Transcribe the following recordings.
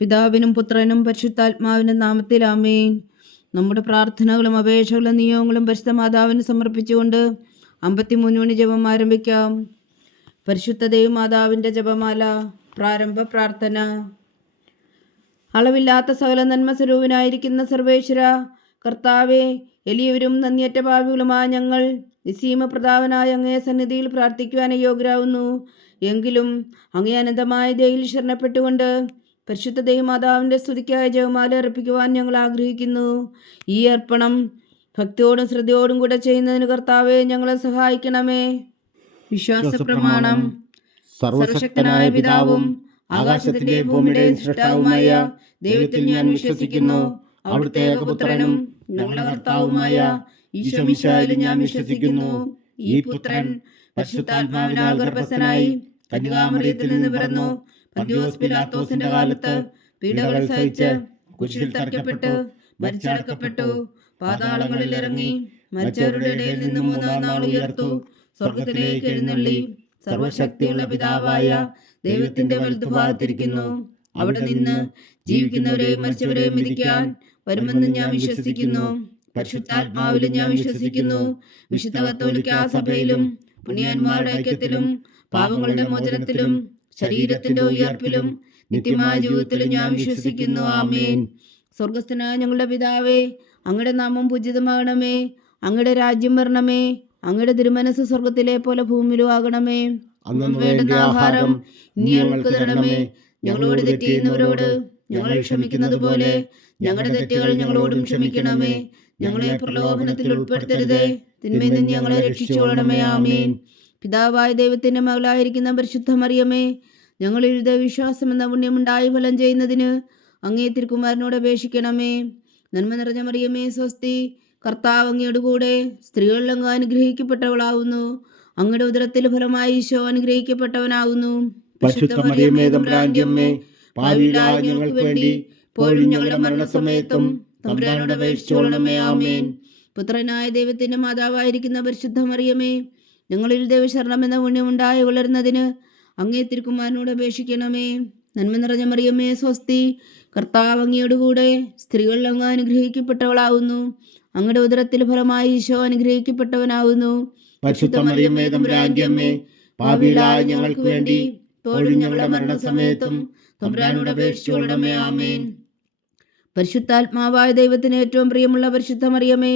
പിതാവിനും പുത്രനും പരിശുദ്ധാത്മാവിനും നാമത്തിൽ ആമേൻ. നമ്മുടെ പ്രാർത്ഥനകളും അപേക്ഷകളും നിയോഗങ്ങളും പരിശുദ്ധ മാതാവിന് സമർപ്പിച്ചുകൊണ്ട് 53 മണി ജപം ആരംഭിക്കാം. പരിശുദ്ധ ദൈവമാതാവിൻ്റെ ജപമാല. പ്രാരംഭ പ്രാർത്ഥന. അളവില്ലാത്ത സകല നന്മ സ്വരൂപനായിരിക്കുന്ന സർവേശ്വര കർത്താവെ, എളിയവരും നന്ദിയറ്റ പാപികളുമായ ഞങ്ങൾ നിസ്സീമ പ്രതാപനായ അങ്ങേ സന്നിധിയിൽ പ്രാർത്ഥിക്കുവാൻ യോഗ്യരാകുന്നു. എങ്കിലും അങ്ങേ അനന്തമായ ദയയിൽ ശരണപ്പെട്ടുകൊണ്ട് പരിശുദ്ധ ദൈവമാതാവിൻ്റെ സ്തുതിക്കായ ജപമാല അർപ്പിക്കുവാൻ ഞങ്ങൾ ആഗ്രഹിക്കുന്നു. ഈ അർപ്പണം ഭക്തിയോടും ശ്രദ്ധയോടും കൂടെ ചെയ്യുന്നതിന് കർത്താവെ ഞങ്ങളെ സഹായിക്കണമേ. വിശ്വാസ പ്രമാണം. സർവശക്തനായ പിതാവും ആകാശത്തിന്റെയും ഭൂമിയുടെയും സൃഷ്ടാവുമായ ദൈവത്തിൽ ഞാൻ വിശ്വസിക്കുന്നു. അവിടുത്തെ ഏകപുത്രനും ഞങ്ങളുടെ കർത്താവുമായ ഈശോ മിശിഹായിൽ ഞാൻ വിശ്വസിക്കുന്നു. ഈ പുത്രൻ പരിശുദ്ധാത്മാവിനാൽ ഗർഭസ്ഥനായി കന്യകാമറിയത്തിൽ നിന്ന് പിറന്നു. പന്തിയോസ് പിലാത്തോസിന്റെ കാലത്ത് പീഡകൾ സഹിച്ച് കുരിശിൽ തറയ്ക്കപ്പെട്ടു, മരിച്ചടക്കപ്പെട്ടു, പാതാളങ്ങളിൽ ഇറങ്ങി, മരിച്ചവരുടെ ഇടയിൽ നിന്ന് 3-ാം നാൾ ഉയർത്തു, സ്വർഗത്തിലേക്ക് എഴുന്നള്ളി, സർവശക്തിയുള്ള പിതാവായ ദൈവത്തിന്റെ വലത്തുഭാഗത്തിരിക്കുന്നു. അവിടെ നിന്ന് ജീവിക്കുന്നവരെയും മരിച്ചവരെയും വിധിക്കാൻ വരുമെന്ന് ഞാൻ വിശ്വസിക്കുന്നു. പരിശുദ്ധാത്മാവിലും ഞാൻ വിശ്വസിക്കുന്നു. വിശുദ്ധ കത്തോലിക്കാ സഭയിലും പുണ്യന്മാരുടെ ഐക്യത്തിലും പാപങ്ങളുടെ മോചനത്തിലും ശരീരത്തിന്റെ ഉയർപ്പിലും നിത്യമായ ജീവിതത്തിലും ഞാൻ വിശ്വസിക്കുന്നു. ആമേൻ. സ്വർഗസ്ഥനായ ഞങ്ങളുടെ പിതാവേ, അങ്ങയുടെ നാമം പൂജിതമാകണമേ. അങ്ങയുടെ രാജ്യം വരണമേ. അങ്ങയുടെ തിരുമനസ് സ്വർഗത്തിലെ പോലെ ഭൂമിയിലും ആകണമേ. വേണ്ടുന്ന ആഹാരം ഇനി ഞങ്ങൾക്ക് തരണമേ. ഞങ്ങളോട് തെറ്റ് ചെയ്യുന്നവരോട് ഞങ്ങൾ ക്ഷമിക്കുന്നത് പോലെ ഞങ്ങളുടെ തെറ്റുകൾ ഞങ്ങളോടും ക്ഷമിക്കണമേ. ഞങ്ങളെ പ്രലോഭനത്തിൽ ഉൾപ്പെടുത്തരുതേ, തിന്മയിൽ നിന്ന് ഞങ്ങളെ രക്ഷിച്ചുകൊള്ളണമേ. ആമേൻ. പിതാവായ ദൈവത്തിന്റെ മകളായിരിക്കുന്ന പരിശുദ്ധ മറിയമേ, ഞങ്ങളിൽ ദൈവവിശ്വാസം എന്ന പുണ്യമുണ്ടായി ഫലം ചെയ്യുന്നതിന് അങ്ങേ തിരുക്കുമാരനോട് അപേക്ഷിക്കണമേ. നന്മ നിറഞ്ഞ മറിയമേ സ്വസ്തി, കർത്താവ് അങ്ങയോട് കൂടെ സ്ത്രീകളിൽ അങ്ങ് അനുഗ്രഹിക്കപ്പെട്ടവളാവുന്നു. അങ്ങയുടെ ഉദരത്തിൽ ഫലമായി ഈശോ അനുഗ്രഹിക്കപ്പെട്ടവനാകുന്നു. പരിശുദ്ധ മറിയമേ തമ്പുരാന്റെ അമ്മേ, പാപികളായ ഞങ്ങൾക്ക് വേണ്ടി ഇപ്പോഴും ഞങ്ങളുടെ മരണസമയത്തും തമ്പുരാനോട് അപേക്ഷിച്ചുകൊള്ളണമേ. ആമേൻ. പുത്രനായ ദൈവത്തിന്റെ മാതാവായിരിക്കുന്ന പരിശുദ്ധ മറിയമേ, ഞങ്ങളിൽ ദൈവശരണം എന്ന പുണ്യമുണ്ടായി വളരുന്നതിന് അങ്ങേ തിരുക്കുമാരനോട് അപേക്ഷിക്കണമേ. നന്മ നിറഞ്ഞ മറിയമേ സ്വസ്തി, കർത്താവ് അങ്ങയോട് കൂടെ സ്ത്രീകളിൽ അങ്ങ് അനുഗ്രഹിക്കപ്പെട്ടവളാവുന്നു. അങ്ങയുടെ ഉദരത്തിൽ ഫലമായി ഈശോ അനുഗ്രഹിക്കപ്പെട്ടവനാകുന്നു. പരിശുദ്ധ മറിയമേ തമ്പുരാന്റെ അമ്മേ, പാപികളായ ഞങ്ങൾക്ക് വേണ്ടി ഇപ്പോഴും ഞങ്ങളുടെ മരണസമയത്തും തമ്പുരാനോട് അപേക്ഷിച്ചുകൊള്ളണമേ. ആമേൻ. പരിശുദ്ധാത്മാവായ ദൈവത്തിന് ഏറ്റവും പ്രിയമുള്ള പരിശുദ്ധ മറിയമേ,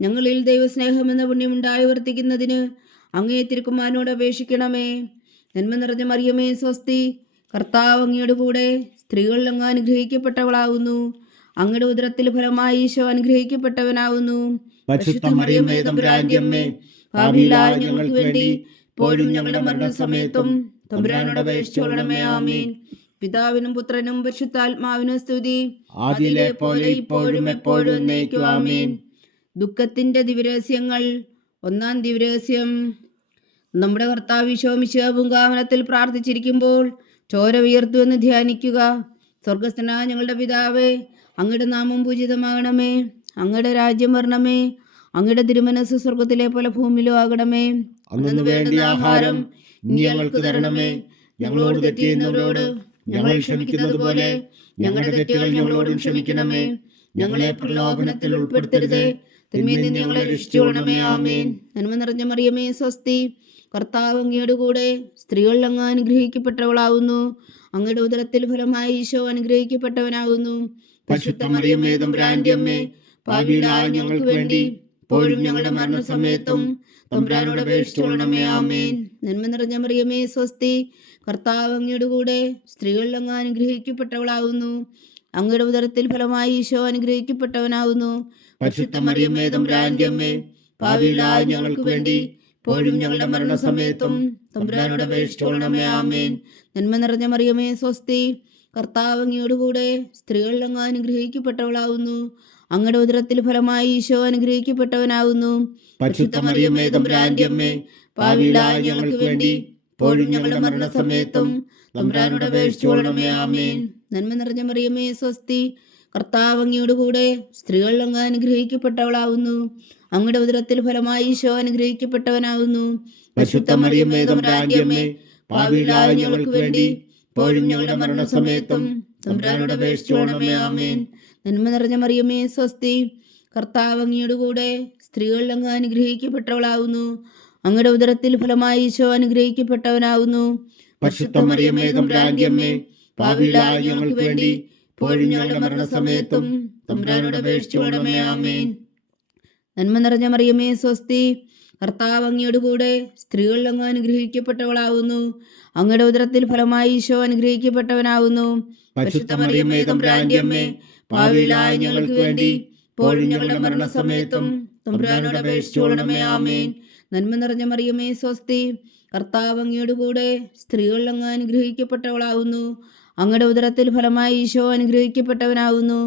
ഞങ്ങളിൽ ദൈവസ്നേഹം എന്ന പുണ്യമുണ്ടായി വർത്തിക്കുന്നതിന് അങ്ങേ തിരുക്കുമാരനോട് അപേക്ഷിക്കണമേ. നന്മ നിറഞ്ഞ മറിയമേ സ്വസ്തി, കർത്താവ് അങ്ങയോട് കൂടെ സ്ത്രീകളിൽ അങ്ങ് അനുഗ്രഹിക്കപ്പെട്ടവളാകുന്നു. അങ്ങയുടെ ഉദരത്തിൽ ഫലമായി ഈശോ അനുഗ്രഹിക്കപ്പെട്ടവനാകുന്നു. പരിശുദ്ധ മറിയമേ തമ്പുരാന്റെ അമ്മേ, പാപികളായ ഞങ്ങൾക്ക് വേണ്ടി ഇപ്പോഴും ഞങ്ങളുടെ മരണസമയത്തും തമ്പുരാനോട് അപേക്ഷിച്ചുകൊള്ളണമേ. ആമേൻ. പിതാവിനും പുത്രനും പരിശുദ്ധാത്മാവിനും സ്തുതി, ആദിയിലെ പോലെ ഇപ്പോഴും എപ്പോഴും എന്നേക്കും. ആമേൻ. ദുഃഖത്തിന്റെ ദിവരഹസ്യങ്ങൾ. 1-ാം ദിവരഹസ്യം. നമ്മുടെ കർത്താവ് ഈശോ മിശിഹാ പൂങ്കാവനത്തിൽ പ്രാർത്ഥിച്ചിരിക്കുമ്പോൾ ചോര ഉയർത്തുവെന്ന് ധ്യാനിക്കുക. സ്വർഗസ്ഥനായ ഞങ്ങളുടെ പിതാവേ, അങ്ങയുടെ നാമം പൂജിതമാകണമേ. അങ്ങയുടെ രാജ്യം വരണമേ. അങ്ങയുടെ തിരുമനസ് സ്വർഗത്തിലെ പോലെ ഭൂമിയിലും ആകണമേ. അന്നു വേണ്ട ആഹാരം ഇനി ഞങ്ങൾക്ക് തരണമേ. ഞങ്ങളോട് തെറ്റ് ചെയ്യുന്നവരോട് ഞങ്ങൾ ക്ഷമിക്കുന്നത് പോലെ ഞങ്ങളുടെ തെറ്റുകൾ ഞങ്ങളോടും ക്ഷമിക്കണമേ. ഞങ്ങളെ പ്രലോഭനത്തിൽ ഉൾപ്പെടുത്തരുതേ, തിന്മയിൽ നിന്ന് ഞങ്ങളെ രക്ഷിച്ചുകൊള്ളണമേ. ആമേൻ. നന്മ നിറഞ്ഞ മറിയമേ സ്വസ്തി, കർത്താവ് അങ്ങയോട് കൂടെ സ്ത്രീകളിൽ അങ്ങ് അനുഗ്രഹിക്കപ്പെട്ടവളാകുന്നു. അങ്ങയുടെ ഉദരത്തിൽ ഫലമായി ഈശോ അനുഗ്രഹിക്കപ്പെട്ടവനാകുന്നു. പരിശുദ്ധ മറിയമേ തമ്പുരാന്റെ അമ്മേ, പാപികളായ ഞങ്ങൾക്ക് വേണ്ടി ഇപ്പോഴും ഞങ്ങളുടെ മരണസമയത്തും തമ്പുരാനോട് അപേക്ഷിച്ചുകൊള്ളണമേ. ആമേൻ. നന്മ നിറഞ്ഞ മറിയമേ സ്വസ്തി, കർത്താവ് അങ്ങയോട് കൂടെ സ്ത്രീകളിൽ അങ്ങ് അനുഗ്രഹിക്കപ്പെട്ടവളാകുന്നു. അങ്ങയുടെ ഉദരത്തിൽ ഫലമായി ഈശോ അനുഗ്രഹിക്കപ്പെട്ടവനാകുന്നു. പരിശുദ്ധ മറിയമേ തമ്പുരാന്റെ അമ്മേ, പാപികളായ ഞങ്ങൾക്ക് വേണ്ടി ഇപ്പോഴും ഞങ്ങളുടെ മരണസമയത്തും തമ്പുരാനോട് അപേക്ഷിച്ചുകൊള്ളണമേ. ആമേൻ. നന്മ നിറഞ്ഞ മറിയമേ സ്വസ്തി, കർത്താവ് അങ്ങയോട് കൂടെ സ്ത്രീകളിൽ അങ്ങ് അനുഗ്രഹിക്കപ്പെട്ടവളാകുന്നു. അങ്ങയുടെ ഉദരത്തിൽ ഫലമായി ഈശോ അനുഗ്രഹിക്കപ്പെട്ടവനാകുന്നു. പരിശുദ്ധ മറിയമേ തമ്പുരാന്റെ അമ്മേ, പാപികളായ ഞങ്ങൾക്ക് വേണ്ടി ഇപ്പോഴും ഞങ്ങളുടെ മരണസമയത്തും തമ്പുരാനോട് അപേക്ഷിച്ചുകൊള്ളണമേ. ആമേൻ. നന്മ നിറഞ്ഞ മറിയമേ സ്വസ്തി, കർത്താവ് അങ്ങയോട് കൂടെ സ്ത്രീകളിൽ അങ്ങ് അനുഗ്രഹിക്കപ്പെട്ടവളാകുന്നു. അങ്ങയുടെ ഉദരത്തിൽ ഫലമായി ഈശോ അനുഗ്രഹിക്കപ്പെട്ടവനാകുന്നു. പരിശുദ്ധ മറിയമേ തമ്പുരാന്റെ അമ്മേ, പാപികളായ ഞങ്ങൾക്ക് വേണ്ടി ഇപ്പോഴും ഞങ്ങളുടെ മരണസമയത്തും തമ്പുരാനോട് അപേക്ഷിച്ചുകൊള്ളണമേ. ആമേൻ. നന്മ നിറഞ്ഞ മറിയമേ സ്വസ്തി, കർത്താവ് അങ്ങയുടെ കൂടെ സ്ത്രീകളിൽ അങ്ങ് അനുഗ്രഹിക്കപ്പെട്ടവളാവുന്നു. അങ്ങയുടെ ഉദരത്തിൽ ഫലമായി ഈശോ അനുഗ്രഹിക്കപ്പെട്ടവനാവുന്നു. പരിശുദ്ധ മറിയമേ തമ്പുരാന്റെ അമ്മേ, പാപികളായ ഞങ്ങൾക്ക് വേണ്ടി ഇപ്പോഴും ഞങ്ങളുടെ മരണസമയത്തും തമ്പുരാനോട് അപേക്ഷിച്ചുകൊള്ളണമേ. ആമേൻ. നന്മ നിറഞ്ഞ മറിയമേ സ്വസ്തി, കർത്താവ് അങ്ങയുടെ കൂടെ സ്ത്രീകളിൽ അങ്ങ് അനുഗ്രഹിക്കപ്പെട്ടവളാവുന്നു. അങ്ങയുടെ ഉദരത്തിൽ ഫലമായി ഈശോ അനുഗ്രഹിക്കപ്പെട്ടവനാവുന്നു. പരിശുദ്ധ മറിയമേ തമ്പുരാന്റെ അമ്മേ, പാപികളായ ഞങ്ങൾക്ക് വേണ്ടി ഇപ്പോഴും ഞങ്ങളുടെ മരണസമയത്തും തമ്പുരാനോട് അപേക്ഷിച്ചുകൊള്ളണമേ. ആമേൻ. നന്മ നിറഞ്ഞ മറിയമേ സ്വസ്തി, കർത്താവ് അങ്ങയുടെ കൂടെ സ്ത്രീകളിൽ അങ്ങ് അനുഗ്രഹിക്കപ്പെട്ടവളാവുന്നു. അങ്ങയുടെ ഉദരത്തിൽ ഫലമായി ഈശോ അനുഗ്രഹിക്കപ്പെട്ടവനാവുന്നു.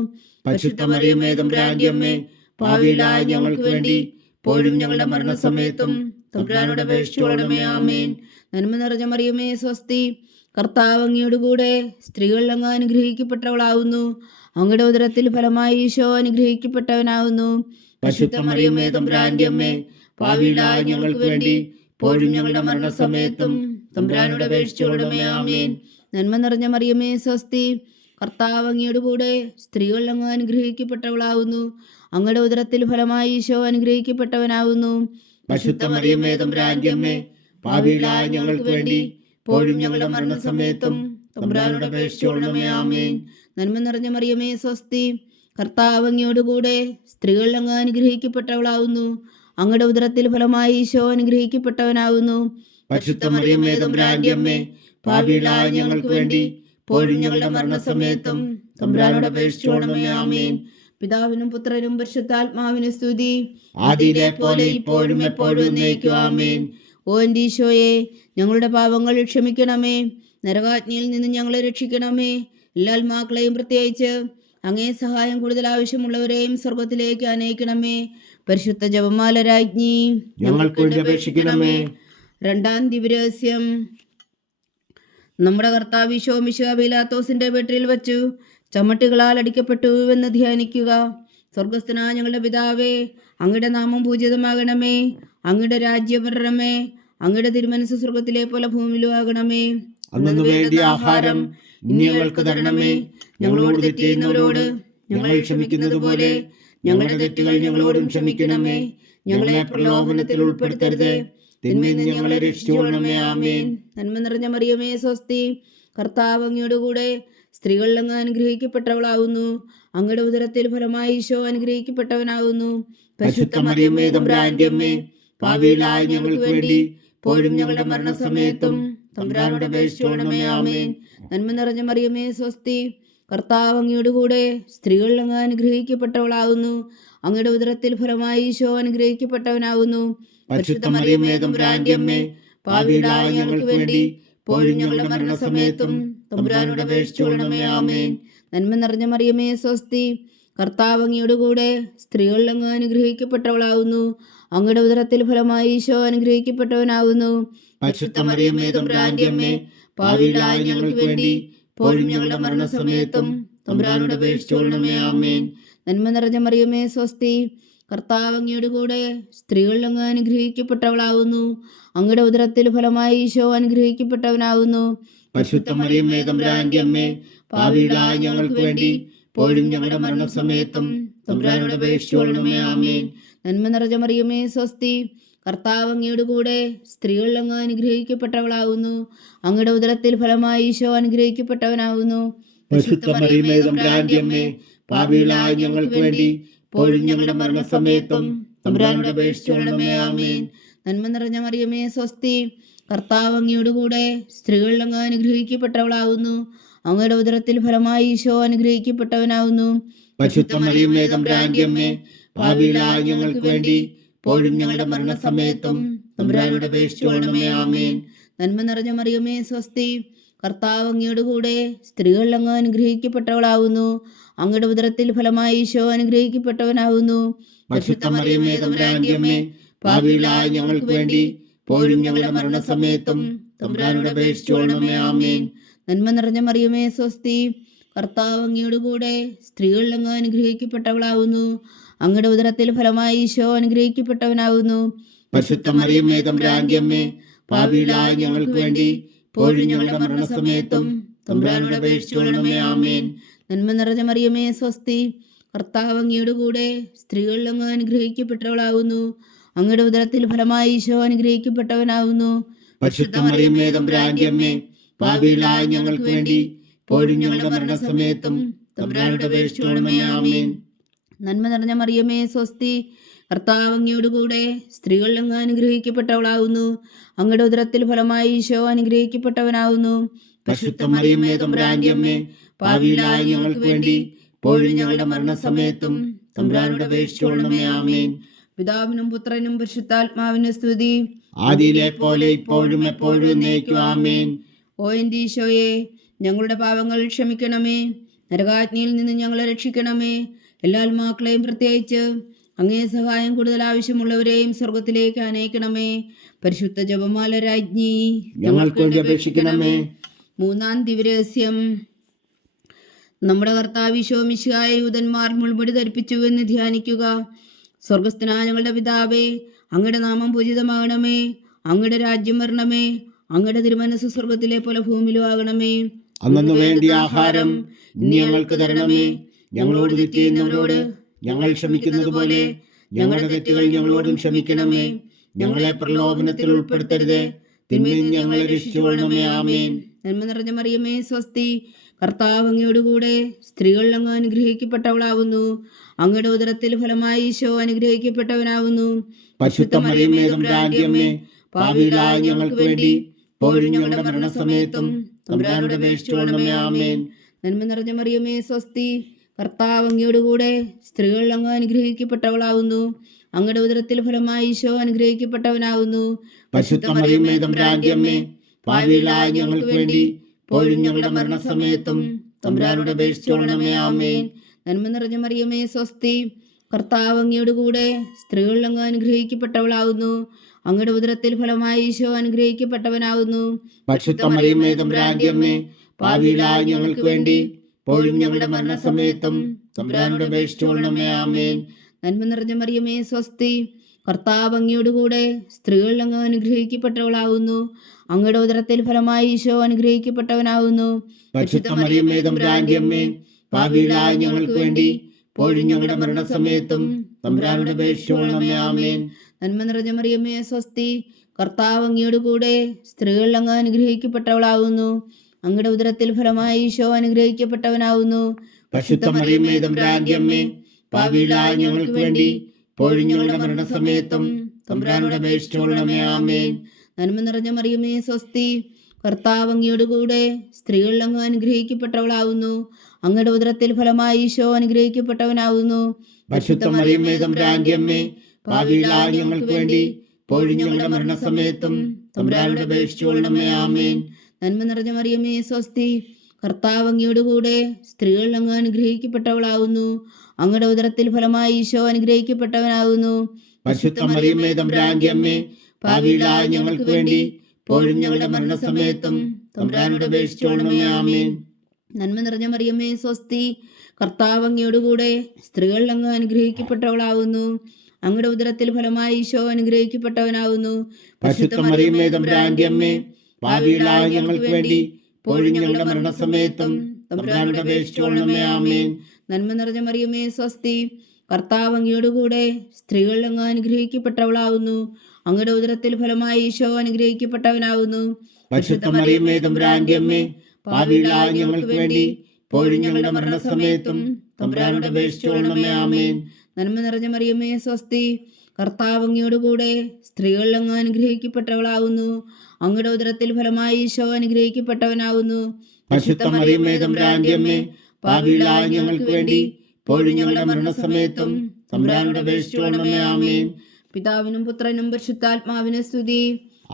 പരിശുദ്ധ മറിയമേ തമ്പുരാന്റെ അമ്മേ, പാപികളായ ഞങ്ങൾക്ക് വേണ്ടി ഇപ്പോഴും ഞങ്ങളുടെ മരണസമയത്തും തമ്പുരാനോട് അപേക്ഷിച്ചുകൊള്ളണമേ. ആമേൻ. നന്മ നിറഞ്ഞ മറിയമേ സ്വസ്തി, കർത്താവ് അങ്ങയുടെ കൂടെ സ്ത്രീകളിൽ അങ്ങ് അനുഗ്രഹിക്കപ്പെട്ടവളാവുന്നു. അങ്ങയുടെ ഉദരത്തിൽ ഫലമായി ഈശോ അനുഗ്രഹിക്കപ്പെട്ടവനാവുന്നു. പരിശുദ്ധ മറിയമേ തമ്പുരാന്റെ അമ്മേ, പാപികളായ ഞങ്ങൾക്ക് വേണ്ടി ഇപ്പോഴും ഞങ്ങളുടെ മരണസമയത്തും തമ്പുരാനോട് അപേക്ഷിച്ചുകൊള്ളണമേ. ആമേൻ. നന്മ നിറഞ്ഞ മറിയമേ സ്വസ്തി, കർത്താവ് അങ്ങയുടെ കൂടെ സ്ത്രീകളിൽ അങ്ങ് അനുഗ്രഹിക്കപ്പെട്ടവളാവുന്നു. അങ്ങയുടെ ഉദരത്തിൽ ഫലമായി ഈശോ അനുഗ്രഹിക്കപ്പെട്ടവനാവുന്നു. പരിശുദ്ധ മറിയമേ തമ്പുരാന്റെ അമ്മേ, പാപികളായ ഞങ്ങൾക്ക് വേണ്ടി ഇപ്പോഴും ഞങ്ങളുടെ മരണസമയത്തും തമ്പുരാനോട് അപേക്ഷിച്ചുകൊള്ളണമേ. ആമേൻ. നന്മ നിറഞ്ഞ മറിയമേ സ്വസ്തി, കർത്താവ് അങ്ങയുടെ കൂടെ സ്ത്രീകളിൽ അങ്ങ് അനുഗ്രഹിക്കപ്പെട്ടവളാവുന്നു. അങ്ങയുടെ ഉദരത്തിൽ ഫലമായി ഈശോ അനുഗ്രഹിക്കപ്പെട്ടവനാവുന്നു. പരിശുദ്ധ മറിയമേ തമ്പുരാന്റെ അമ്മേ, പാപികളായ ഞങ്ങൾക്ക് വേണ്ടി ഇപ്പോഴും ഞങ്ങളുടെ മരണസമയത്തും തമ്പുരാനോട് അപേക്ഷിച്ചുകൊള്ളണമേ. ആമേൻ. പിതാവിനും പുത്രനും പരിശുദ്ധാത്മാവിനും സ്തുതി, ആദിയിലെ പോലെ ഇപ്പോഴും എപ്പോഴും എന്നേക്കും. ആമേൻ. ഓ എൻ്റെ ഈശോയെ, ഞങ്ങളുടെ പാപങ്ങൾ ക്ഷമിക്കണമേ. നരകാഗ്നിയിൽ നിന്ന് ഞങ്ങളെ രക്ഷിക്കണമേ. എല്ലാ ആത്മാക്കളെയും പ്രത്യേകിച്ച് അങ്ങേ സഹായം കൂടുതൽ ആവശ്യമുള്ളവരെയും സ്വർഗത്തിലേക്ക് അനയിക്കണമേ. പരിശുദ്ധ ജപമാല രാജ്ഞി, ഞങ്ങൾക്ക് വേണ്ടി അപേക്ഷിക്കണമേ. രണ്ടാം ദിവ്യരഹസ്യം. നമ്മുടെ കർത്താവ് ഈശോ മിശിഹാ പീലാത്തോസിന്റെ വീട്ടിൽ വച്ചു ചമ്മട്ടികളാൽ അടിക്കപ്പെട്ടുവെന്ന് ധ്യാനിക്കുക. സ്വർഗസ്ഥനായ ഞങ്ങളുടെ പിതാവേ, അങ്ങയുടെ നാമം പൂജിതമാകണമേ. അങ്ങയുടെ രാജ്യം വരണമേ. അങ്ങയുടെ തിരുമനസ് സ്വർഗത്തിലെ പോലെ ഭൂമിയിലും ആകണമേ. അന്നു വേണ്ടിയ ആഹാരം ഇനി ഞങ്ങൾക്ക് തരണമേ. ഞങ്ങളോട് തെറ്റ് ചെയ്യുന്നവരോട് ഞങ്ങൾ ക്ഷമിക്കുന്നത് പോലെ ഞങ്ങളുടെ തെറ്റുകൾ ഞങ്ങളോടും ക്ഷമിക്കണമേ. ഞങ്ങളെ പ്രലോഭനത്തിൽ ഉൾപ്പെടുത്തരുത്, തിന്മയിൽ നിന്ന് ഞങ്ങളെ രക്ഷിച്ചുകൊള്ളണമേ. ആമേൻ. നന്മ നിറഞ്ഞ മറിയമേ സ്വസ്തി, കർത്താവ് അങ്ങയുടെ കൂടെ സ്ത്രീകളിൽ അങ്ങ് അനുഗ്രഹിക്കപ്പെട്ടവളാവുന്നു. അങ്ങയുടെ ഉദരത്തിൽ ഫലമായി ഈശോ അനുഗ്രഹിക്കപ്പെട്ടവനാവുന്നു. പരിശുദ്ധ മറിയമേ തമ്പുരാന്റെ അമ്മേ, പാപികളായ ഞങ്ങൾക്ക് വേണ്ടി ഇപ്പോഴും ഞങ്ങളുടെ മരണസമയത്തും തമ്പുരാനോട് അപേക്ഷിച്ചുകൊള്ളണമേ. ആമേൻ. നന്മ നിറഞ്ഞ മറിയമേ സ്വസ്തി, കർത്താവ് അങ്ങയുടെ കൂടെ സ്ത്രീകളിൽ അങ്ങ് അനുഗ്രഹിക്കപ്പെട്ടവളാവുന്നു. അങ്ങയുടെ ഉദരത്തിൽ ഫലമായി ഈശോ അനുഗ്രഹിക്കപ്പെട്ടവനാവുന്നു. പരിശുദ്ധ മറിയമേ തമ്പുരാന്റെ അമ്മേ, പാപികളായ ഞങ്ങൾക്ക് വേണ്ടി ഇപ്പോഴും ഞങ്ങളുടെ മരണസമയത്തും തമ്പുരാനോട് അപേക്ഷിച്ചുകൊള്ളണമേ. ആമേൻ. നന്മ നിറഞ്ഞ മറിയമേ സ്വസ്തി, കർത്താവ് അങ്ങയുടെ കൂടെ സ്ത്രീകളിൽ അങ്ങ് അനുഗ്രഹിക്കപ്പെട്ടവളാവുന്നു. അങ്ങയുടെ ഉദരത്തിൽ ഫലമായി ഈശോ അനുഗ്രഹിക്കപ്പെട്ടവനാവുന്നു. പരിശുദ്ധ മറിയമേ തമ്പുരാന്റെ അമ്മേ, പാപികളായ ഞങ്ങൾക്ക് വേണ്ടി ഇപ്പോഴും ഞങ്ങളുടെ മരണസമയത്തും തമ്പുരാനോട് അപേക്ഷിച്ചുകൊള്ളണമേ. ആമേൻ. നന്മ നിറഞ്ഞ മറിയമേ സ്വസ്തി, കർത്താവ് അങ്ങയുടെ കൂടെ സ്ത്രീകളിൽ അങ്ങ് അനുഗ്രഹിക്കപ്പെട്ടവളാവുന്നു. അങ്ങയുടെ ഉദരത്തിൽ ഫലമായി ഈശോ അനുഗ്രഹിക്കപ്പെട്ടവനാവുന്നു. പരിശുദ്ധ മറിയമേ തമ്പുരാന്റെ അമ്മേ, പാപികളായ ഞങ്ങൾക്ക് വേണ്ടി ഇപ്പോഴും ഞങ്ങളുടെ മരണസമയത്തും തമ്പുരാനോട് അപേക്ഷിച്ചുകൊള്ളണമേ. ആമേൻ. നന്മ നിറഞ്ഞ മറിയമേ സ്വസ്തി, കർത്താവ് അങ്ങയുടെ കൂടെ സ്ത്രീകളിൽ അങ്ങ് അനുഗ്രഹിക്കപ്പെട്ടവളാവുന്നു. അങ്ങയുടെ ഉദരത്തിൽ ഫലമായി ഈശോ അനുഗ്രഹിക്കപ്പെട്ടവനാവുന്നു. പരിശുദ്ധ മറിയമേ തമ്പുരാന്റെ അമ്മേ, പാപികളായ ഞങ്ങൾക്ക് വേണ്ടി ഇപ്പോഴും ഞങ്ങളുടെ മരണസമയത്തും തമ്പുരാനോട് അപേക്ഷിച്ചുകൊള്ളണമേ. ആമേൻ. നന്മ നിറഞ്ഞ മറിയമേ സ്വസ്തി, കർത്താവ് അങ്ങയുടെ കൂടെ സ്ത്രീകളിൽ അങ്ങ് അനുഗ്രഹിക്കപ്പെട്ടവളാവുന്നു. അങ്ങയുടെ ഉദരത്തിൽ ഫലമായി ഈശോ അനുഗ്രഹിക്കപ്പെട്ടവനാവുന്നു. പരിശുദ്ധ മറിയമേ തമ്പുരാന്റെ അമ്മേ, പാപികളായ ഞങ്ങൾക്ക് വേണ്ടി ഇപ്പോഴും ഞങ്ങളുടെ മരണസമയത്തും തമ്പുരാനോട് അപേക്ഷിച്ചുകൊള്ളണമേ. ആമേൻ. നന്മ നിറഞ്ഞ മറിയമേ സ്വസ്തി, കർത്താവ് അങ്ങയുടെ കൂടെ സ്ത്രീകളിൽ അങ്ങ് അനുഗ്രഹിക്കപ്പെട്ടവളാവുന്നു. അങ്ങയുടെ ഉദരത്തിൽ ഫലമായി ഈശോ അനുഗ്രഹിക്കപ്പെട്ടവനാവുന്നു. പരിശുദ്ധ മറിയമേ തമ്പുരാന്റെ അമ്മേ, പാപികളായ ഞങ്ങൾക്ക് വേണ്ടി ഇപ്പോഴും ഞങ്ങളുടെ മരണസമയത്തും തമ്പുരാനോട് അപേക്ഷിച്ചുകൊള്ളണമേ. ആമേൻ. നന്മ നിറഞ്ഞ മറിയമേ സ്വസ്തി, കർത്താവ് അങ്ങയുടെ കൂടെ സ്ത്രീകളിൽ അങ്ങ് അനുഗ്രഹിക്കപ്പെട്ടവളാവുന്നു. അങ്ങയുടെ ഉദരത്തിൽ ഫലമായി ഈശോ അനുഗ്രഹിക്കപ്പെട്ടവനാവുന്നു. പരിശുദ്ധ മറിയമേ തമ്പുരാന്റെ അമ്മേ, പാപികളായ ഞങ്ങൾക്ക് വേണ്ടി ഇപ്പോഴും ഞങ്ങളുടെ മരണസമയത്തും തമ്പുരാനോട് അപേക്ഷിച്ചുകൊള്ളണമേ. ആമേൻ. നന്മ നിറഞ്ഞ മറിയമേ സ്വസ്തി, കർത്താവ് അങ്ങയുടെ കൂടെ സ്ത്രീകളിൽ അങ്ങ് അനുഗ്രഹിക്കപ്പെട്ടവളാവുന്നു. അങ്ങയുടെ ഉദരത്തിൽ ഫലമായി ഈശോ അനുഗ്രഹിക്കപ്പെട്ടവനാവുന്നു. പരിശുദ്ധ മറിയമേ തമ്പുരാന്റെ അമ്മേ, പാപികളായ ഞങ്ങൾക്ക് വേണ്ടി ഇപ്പോഴും ഞങ്ങളുടെ മരണസമയത്തും തമ്പുരാനോട് അപേക്ഷിച്ചുകൊള്ളണമേ. ആമേൻ. നന്മ നിറഞ്ഞ മറിയമേ സ്വസ്തി, കർത്താവ് അങ്ങയോട് കൂടെ സ്ത്രീകളിൽ അങ്ങ് അനുഗ്രഹിക്കപ്പെട്ടവളാവുന്നു. അങ്ങയുടെ ഉദരത്തിൽ ഫലമായി ഈശോ അനുഗ്രഹിക്കപ്പെട്ടവനാവുന്നു. പരിശുദ്ധ മറിയമേ തമ്പുരാന്റെ അമ്മേ, പാപികളായ ഞങ്ങൾക്ക് വേണ്ടി ഇപ്പോഴും ഞങ്ങളുടെ മരണസമയത്തും തമ്പുരാനോട് അപേക്ഷിച്ചുകൊള്ളണമേ. ആമേൻ. പിതാവിനും പുത്രനും പരിശുദ്ധാത്മാവിനും സ്തുതി. ആദിയിലെ പോലെ ഇപ്പോഴും എപ്പോഴും എന്നേക്കും. ആമേൻ. ഓ എൻ്റെ ഈശോയെ, ഞങ്ങളുടെ പാപങ്ങൾ ക്ഷമിക്കണമേ. നരകാജ്ഞയിൽ നിന്ന് ഞങ്ങളെ രക്ഷിക്കണമേ. എല്ലാ ആത്മാക്കളെയും പ്രത്യേകിച്ച് അങ്ങേ സഹായം കൂടുതൽ ആവശ്യമുള്ളവരെയും സ്വർഗത്തിലേക്ക് അനയിക്കണമേ. പരിശുദ്ധ ജപമാല രാജ്ഞി, ഞങ്ങൾക്ക് വേണ്ടി അപേക്ഷിക്കണമേ. മൂന്നാം ദിവരഹസ്യം. നമ്മുടെ കർത്താവ് ഈശോ മിശിഹായ യൂതന്മാർ മുൾമുടി ധരിപ്പിച്ചു എന്ന് ധ്യാനിക്കുക. സ്വർഗസ്ഥനായ ഞങ്ങളുടെ പിതാവേ, അങ്ങയുടെ നാമം പൂജിതമാകണമേ. അങ്ങയുടെ രാജ്യം വരണമേ. അങ്ങയുടെ തിരുമനസ്സ് സ്വർഗത്തിലെ പോലെ ഭൂമിയിലും ആകണമേ. അന്നു വേണ്ടിയ ആഹാരം ഇനി ഞങ്ങൾക്ക് തരണമേ. ഞങ്ങളോട് തെറ്റ് ചെയ്യുന്നവരോട് ഞങ്ങൾ ക്ഷമിക്കുന്നത് പോലെ ഞങ്ങളുടെ തെറ്റുകൾ ഞങ്ങളോടും ക്ഷമിക്കണമേ. ഞങ്ങളെ പ്രലോഭനത്തിൽ ഉൾപ്പെടുത്തരുതേ, തിന്മയിൽ നിന്ന് ഞങ്ങളെ രക്ഷിച്ചുകൊള്ളണമേ. ആമേൻ. നന്മ നിറഞ്ഞ മറിയമേ സ്വസ്തി, കർത്താവ് അങ്ങയോട് കൂടെ സ്ത്രീകളിൽ അങ്ങ് അനുഗ്രഹിക്കപ്പെട്ടവളാവുന്നു. അങ്ങയുടെ ഉദരത്തിൽ ഫലമായി ഈശോ അനുഗ്രഹിക്കപ്പെട്ടവനാവുന്നു. പരിശുദ്ധ മറിയമേ തമ്പുരാന്റെ അമ്മേ, പാപികളായ ഞങ്ങൾക്ക് വേണ്ടി ഇപ്പോഴും ഞങ്ങളുടെ മരണസമയത്തും തമ്പുരാനോട് അപേക്ഷിച്ചുകൊള്ളണമേ. ആമേൻ. നന്മ നിറഞ്ഞ മറിയമേ സ്വസ്തി, കർത്താവ് അങ്ങയോട് കൂടെ സ്ത്രീകളിൽ അങ്ങ് അനുഗ്രഹിക്കപ്പെട്ടവളാവുന്നു. അങ്ങയുടെ ഉദരത്തിൽ ഫലമായി ഈശോ അനുഗ്രഹിക്കപ്പെട്ടവനാവുന്നു. പരിശുദ്ധ മറിയമേ തമ്പുരാന്റെ അമ്മേ, പാപികളായ ഞങ്ങൾക്ക് വേണ്ടി ഇപ്പോഴും ഞങ്ങളുടെ മരണസമയത്തും തമ്പുരാനോട് അപേക്ഷിച്ചുകൊള്ളണമേ. ആമേൻ. നന്മ നിറഞ്ഞ മറിയമേ സ്വസ്തി, കർത്താവ് അങ്ങയോട് കൂടെ സ്ത്രീകളിൽ അങ്ങ് അനുഗ്രഹിക്കപ്പെട്ടവളാവുന്നു. അങ്ങയുടെ ഉദരത്തിൽ ഫലമായി ഈശോ അനുഗ്രഹിക്കപ്പെട്ടവനാവുന്നു. പരിശുദ്ധ മറിയമേ തമ്പുരാന്റെ അമ്മേ, പാപികളായ ഞങ്ങൾക്ക് വേണ്ടി ഇപ്പോഴും ഞങ്ങളുടെ മരണസമയത്തും തമ്പുരാനോട് അപേക്ഷിച്ചുകൊള്ളണമേ. ആമേൻ. നന്മ നിറഞ്ഞ മറിയമേ സ്വസ്തി, കർത്താവ് അങ്ങയോട് കൂടെ സ്ത്രീകളിൽ അങ്ങ് അനുഗ്രഹിക്കപ്പെട്ടവളാവുന്നു. അങ്ങയുടെ ഉദരത്തിൽ ഫലമായി ഈശോ അനുഗ്രഹിക്കപ്പെട്ടവനാവുന്നു. പരിശുദ്ധ മറിയമേ തമ്പുരാന്റെ അമ്മേ, പാപികളായ ഞങ്ങൾക്ക് വേണ്ടി ഇപ്പോഴും ഞങ്ങളുടെ മരണസമയത്തും തമ്പുരാനോട് അപേക്ഷിച്ചുകൊള്ളണമേ. ആമേൻ. നന്മ നിറഞ്ഞ മറിയമേ സ്വസ്തി, കർത്താവ് അങ്ങയോട് കൂടെ സ്ത്രീകളിൽ അങ്ങ് അനുഗ്രഹിക്കപ്പെട്ടവളാവുന്നു. അങ്ങയുടെ ഉദരത്തിൽ ഫലമായി ഈശോ അനുഗ്രഹിക്കപ്പെട്ടവനാവുന്നു. പരിശുദ്ധ മറിയമേ തമ്പുരാന്റെ അമ്മേ, പാപികളായ ഞങ്ങൾക്ക് വേണ്ടി ഇപ്പോഴും ഞങ്ങളുടെ മരണസമയത്തും തമ്പുരാനോട് അപേക്ഷിച്ചുകൊള്ളണമേ. ആമേൻ. നന്മ നിറഞ്ഞ മറിയമേ സ്വസ്തി, കർത്താവ് അങ്ങയോട് കൂടെ സ്ത്രീകളിൽ അങ്ങ് അനുഗ്രഹിക്കപ്പെട്ടവളാവുന്നു. അങ്ങയുടെ ഉദരത്തിൽ ഫലമായി ഈശോ അനുഗ്രഹിക്കപ്പെട്ടവനാവുന്നു. പരിശുദ്ധ മറിയമേ തമ്പുരാന്റെ അമ്മേ, പാപികളായ ഞങ്ങൾക്ക് വേണ്ടി ഇപ്പോഴും ഞങ്ങളുടെ മരണസമയത്തും തമ്പുരാനോട് അപേക്ഷിച്ചുകൊള്ളണമേ. ആമേൻ. നന്മ നിറഞ്ഞ മറിയമേ സ്വസ്തി, കർത്താവ് അങ്ങയോട് കൂടെ സ്ത്രീകളിൽ അങ്ങ് അനുഗ്രഹിക്കപ്പെട്ടവളാവുന്നു. അങ്ങയുടെ ഉദരത്തിൽ ഫലമായി ഈശോ അനുഗ്രഹിക്കപ്പെട്ടവനാവുന്നു. പരിശുദ്ധ മറിയമേ തമ്പുരാന്റെ അമ്മേ, പാപികളായ ഞങ്ങൾക്ക് വേണ്ടി ഇപ്പോഴും ഞങ്ങളുടെ മരണസമയത്തും തമ്പുരാനോട് അപേക്ഷിച്ചുകൊള്ളണമേ. ആമേൻ. നന്മ നിറഞ്ഞ മറിയമേ സ്വസ്തി, കർത്താവ് അങ്ങയോട് കൂടെ സ്ത്രീകളിൽ അങ്ങ് അനുഗ്രഹിക്കപ്പെട്ടവളാവുന്നു. അങ്ങയുടെ ഉദരത്തിൽ ഫലമായി ഈശോ അനുഗ്രഹിക്കപ്പെട്ടവനാവുന്നു. പരിശുദ്ധ മറിയമേ തമ്പുരാന്റെ അമ്മേ, പാപികളായ ഞങ്ങൾക്ക് വേണ്ടി ഇപ്പോഴും ഞങ്ങളുടെ മരണസമയത്തും തമ്പുരാനോട് അപേക്ഷിച്ചുകൊള്ളണമേ. ആമേൻ. നന്മ നിറഞ്ഞ മറിയമേ സ്വസ്തി, കർത്താവ് അങ്ങയോട് കൂടെ സ്ത്രീകളിൽ അങ്ങ് അനുഗ്രഹിക്കപ്പെട്ടവളാവുന്നു. അങ്ങയുടെ ഉദരത്തിൽ ഫലമായി ഈശോ അനുഗ്രഹിക്കപ്പെട്ടവനാവുന്നു. പരിശുദ്ധ മറിയമേ തമ്പുരാന്റെ അമ്മേ, പാപികളായ ഞങ്ങൾക്ക് വേണ്ടി ഇപ്പോഴും ഞങ്ങളുടെ മരണസമയത്തും തമ്പുരാനോട് അപേക്ഷിച്ചുകൊള്ളണമേ. ആമേൻ. നന്മ നിറഞ്ഞ മറിയമേ സ്വസ്തി, കർത്താവ് അങ്ങയോട് കൂടെ സ്ത്രീകളിൽ അങ്ങ് അനുഗ്രഹിക്കപ്പെട്ടവളാവുന്നു. അങ്ങയുടെ ഉദരത്തിൽ ഫലമായി ഈശോ അനുഗ്രഹിക്കപ്പെട്ടവനാവുന്നു. പരിശുദ്ധ മറിയമേ തമ്പുരാന്റെ അമ്മേ, പാപികളായ ഞങ്ങൾക്ക് വേണ്ടി ഇപ്പോഴും ഞങ്ങളുടെ മരണസമയത്തും തമ്പുരാനോട് അപേക്ഷിച്ചുകൊള്ളണമേ. ആമേൻ. പിതാവിനും പുത്രനും പരിശുദ്ധാത്മാവിനും സ്തുതി.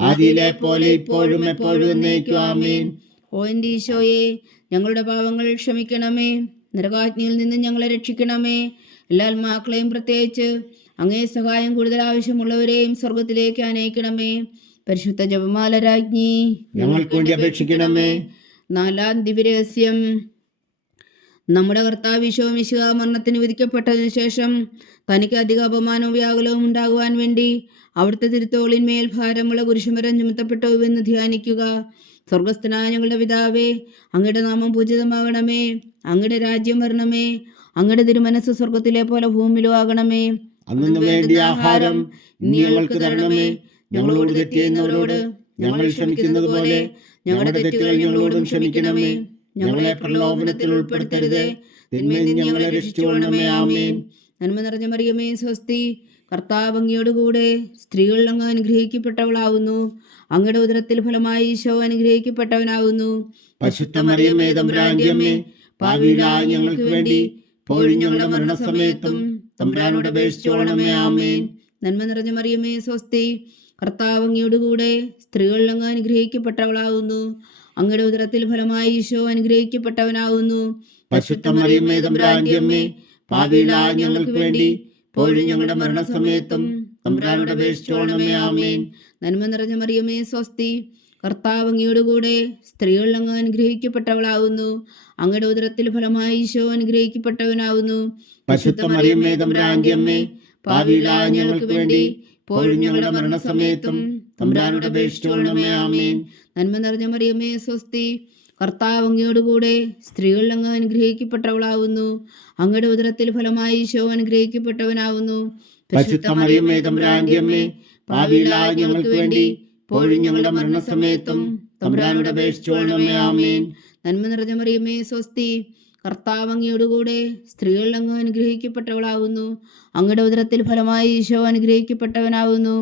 ആദിയിലെ പോലെ ഇപ്പോഴും എപ്പോഴും എന്നേക്കും. ആമേൻ. ഓ എൻ്റെ ഈശോയെ, ഞങ്ങളുടെ പാപങ്ങൾ ക്ഷമിക്കണമേ. നരകാജ്ഞയിൽ നിന്ന് ഞങ്ങളെ രക്ഷിക്കണമേ. എല്ലാ ആത്മാക്കളെയും പ്രത്യേകിച്ച് അങ്ങേ സഹായം കൂടുതൽ ആവശ്യമുള്ളവരെയും സ്വർഗത്തിലേക്ക് അനയിക്കണമേ. പരിശുദ്ധ ജപമാല രാജ്ഞി, ഞങ്ങൾക്ക് വേണ്ടി അപേക്ഷിക്കണമേ. നാലാം ദിവ്യരഹസ്യം. നമ്മുടെ കർത്താവ് ഈശോ മിശിഹാ മരണത്തിന് വിധിക്കപ്പെട്ടതിനു ശേഷം തനിക്ക് അധിക അപമാനവും വ്യാകുലവും ഉണ്ടാകുവാൻ വേണ്ടി അവിടുത്തെ തിരുത്തോളിന്മേൽ ഭാരമുള്ള കുരിശുമരം ചുമത്തപ്പെട്ടുവെന്ന് ധ്യാനിക്കുക. സ്വർഗസ്ഥനായ ഞങ്ങളുടെ പിതാവേ, അങ്ങയുടെ നാമം പൂജിതമാകണമേ. അങ്ങയുടെ രാജ്യം വരണമേ. അങ്ങയുടെ തിരുമനസ് സ്വർഗത്തിലെ പോലെ ഭൂമിയിലും ആകണമേ. അന്നു വേണ്ടിയ ആഹാരം ഇനി ഞങ്ങൾക്ക് തരണമേ. ഞങ്ങളോട് തെറ്റ് ചെയ്യുന്നവരോട് ഞങ്ങൾ ക്ഷമിക്കുന്നത് പോലെ ഞങ്ങളുടെ തെറ്റുകൾ ഞങ്ങളോടും ക്ഷമിക്കണമേ. ഞങ്ങളെ പ്രലോഭനത്തിൽ ഉൾപ്പെടുത്തരുതേ, തിന്മയിൽ നിന്ന് ഞങ്ങളെ രക്ഷിച്ചുകൊള്ളണമേ. ആമേൻ. നന്മ നിറഞ്ഞ മറിയമേ, സ്വസ്തി. കർത്താവ് അങ്ങയോടുകൂടെ സ്ത്രീകൾ അങ്ങ് അനുഗ്രഹിക്കപ്പെട്ടവളാവുന്നു. അങ്ങയുടെ ഉദരത്തിൽ ഫലമായി ഈശോ അനുഗ്രഹിക്കപ്പെട്ടവനാവുന്നു. പരിശുദ്ധ മറിയമേ, തമ്പുരാന്റെ അമ്മേ, പാപികളായ ഞങ്ങൾക്ക് വേണ്ടി ഇപ്പോഴും ഞങ്ങളുടെ മരണസമയത്തും തമ്പുരാനോട് അപേക്ഷിച്ചുകൊള്ളണമേ. ആമേൻ. നന്മ നിറഞ്ഞ മറിയമേ, സ്വസ്തി. കർത്താവ് അങ്ങയോടുകൂടെ സ്ത്രീകൾ അങ്ങ് അനുഗ്രഹിക്കപ്പെട്ടവളാവുന്നു. അങ്ങയുടെ ഉദരത്തിൽ ഫലമായി ഈശോ അനുഗ്രഹിക്കപ്പെട്ടവനാവുന്നു. പരിശുദ്ധ മറിയമേ, തമ്പുരാന്റെ അമ്മേ, പാപികളായ ഞങ്ങൾക്ക് വേണ്ടി ഇപ്പോഴും ഞങ്ങളുടെ മരണസമയത്തും തമ്പുരാനോട് അപേക്ഷിച്ചുകൊള്ളണമേ. ആമേൻ. നന്മ നിറഞ്ഞ മറിയമേ, സ്വസ്തി. കർത്താവ് അങ്ങയോടുകൂടെ സ്ത്രീകൾ അങ്ങ് അനുഗ്രഹിക്കപ്പെട്ടവളാവുന്നു. അങ്ങയുടെ ഉദരത്തിൽ ഫലമായി ഈശോ അനുഗ്രഹിക്കപ്പെട്ടവനാവുന്നു. പരിശുദ്ധ മറിയമേ, തമ്പുരാന്റെ അമ്മേ, പാപികളായ ഞങ്ങൾക്ക് വേണ്ടി ഇപ്പോഴും ഞങ്ങളുടെ മരണസമയത്തും തമ്പുരാനോട് അപേക്ഷിച്ചുകൊള്ളണമേ. ആമേൻ. നന്മ നിറഞ്ഞ മറിയമേ, സ്വസ്തി. കർത്താവ് അങ്ങയോടുകൂടെ സ്ത്രീകൾ അങ്ങ് അനുഗ്രഹിക്കപ്പെട്ടവളാവുന്നു. അങ്ങയുടെ ഉദരത്തിൽ ഫലമായി ഈശോ അനുഗ്രഹിക്കപ്പെട്ടവനാവുന്നു. പരിശുദ്ധ മറിയമേ, തമ്പുരാന്റെ അമ്മേ, പാപികളായ ഞങ്ങൾക്ക് വേണ്ടി ഇപ്പോഴും ഞങ്ങളുടെ മരണസമയത്തും തമ്പുരാനോട് അപേക്ഷിച്ചുകൊള്ളണമേ. ആമേൻ. നന്മ നിറഞ്ഞ മറിയമേ, സ്വസ്തി. കർത്താവ് അങ്ങയോടുകൂടെ സ്ത്രീകൾ അങ്ങ് അനുഗ്രഹിക്കപ്പെട്ടവളാവുന്നു. അങ്ങയുടെ ഉദരത്തിൽ ഫലമായി ഈശോ അനുഗ്രഹിക്കപ്പെട്ടവനാവുന്നു.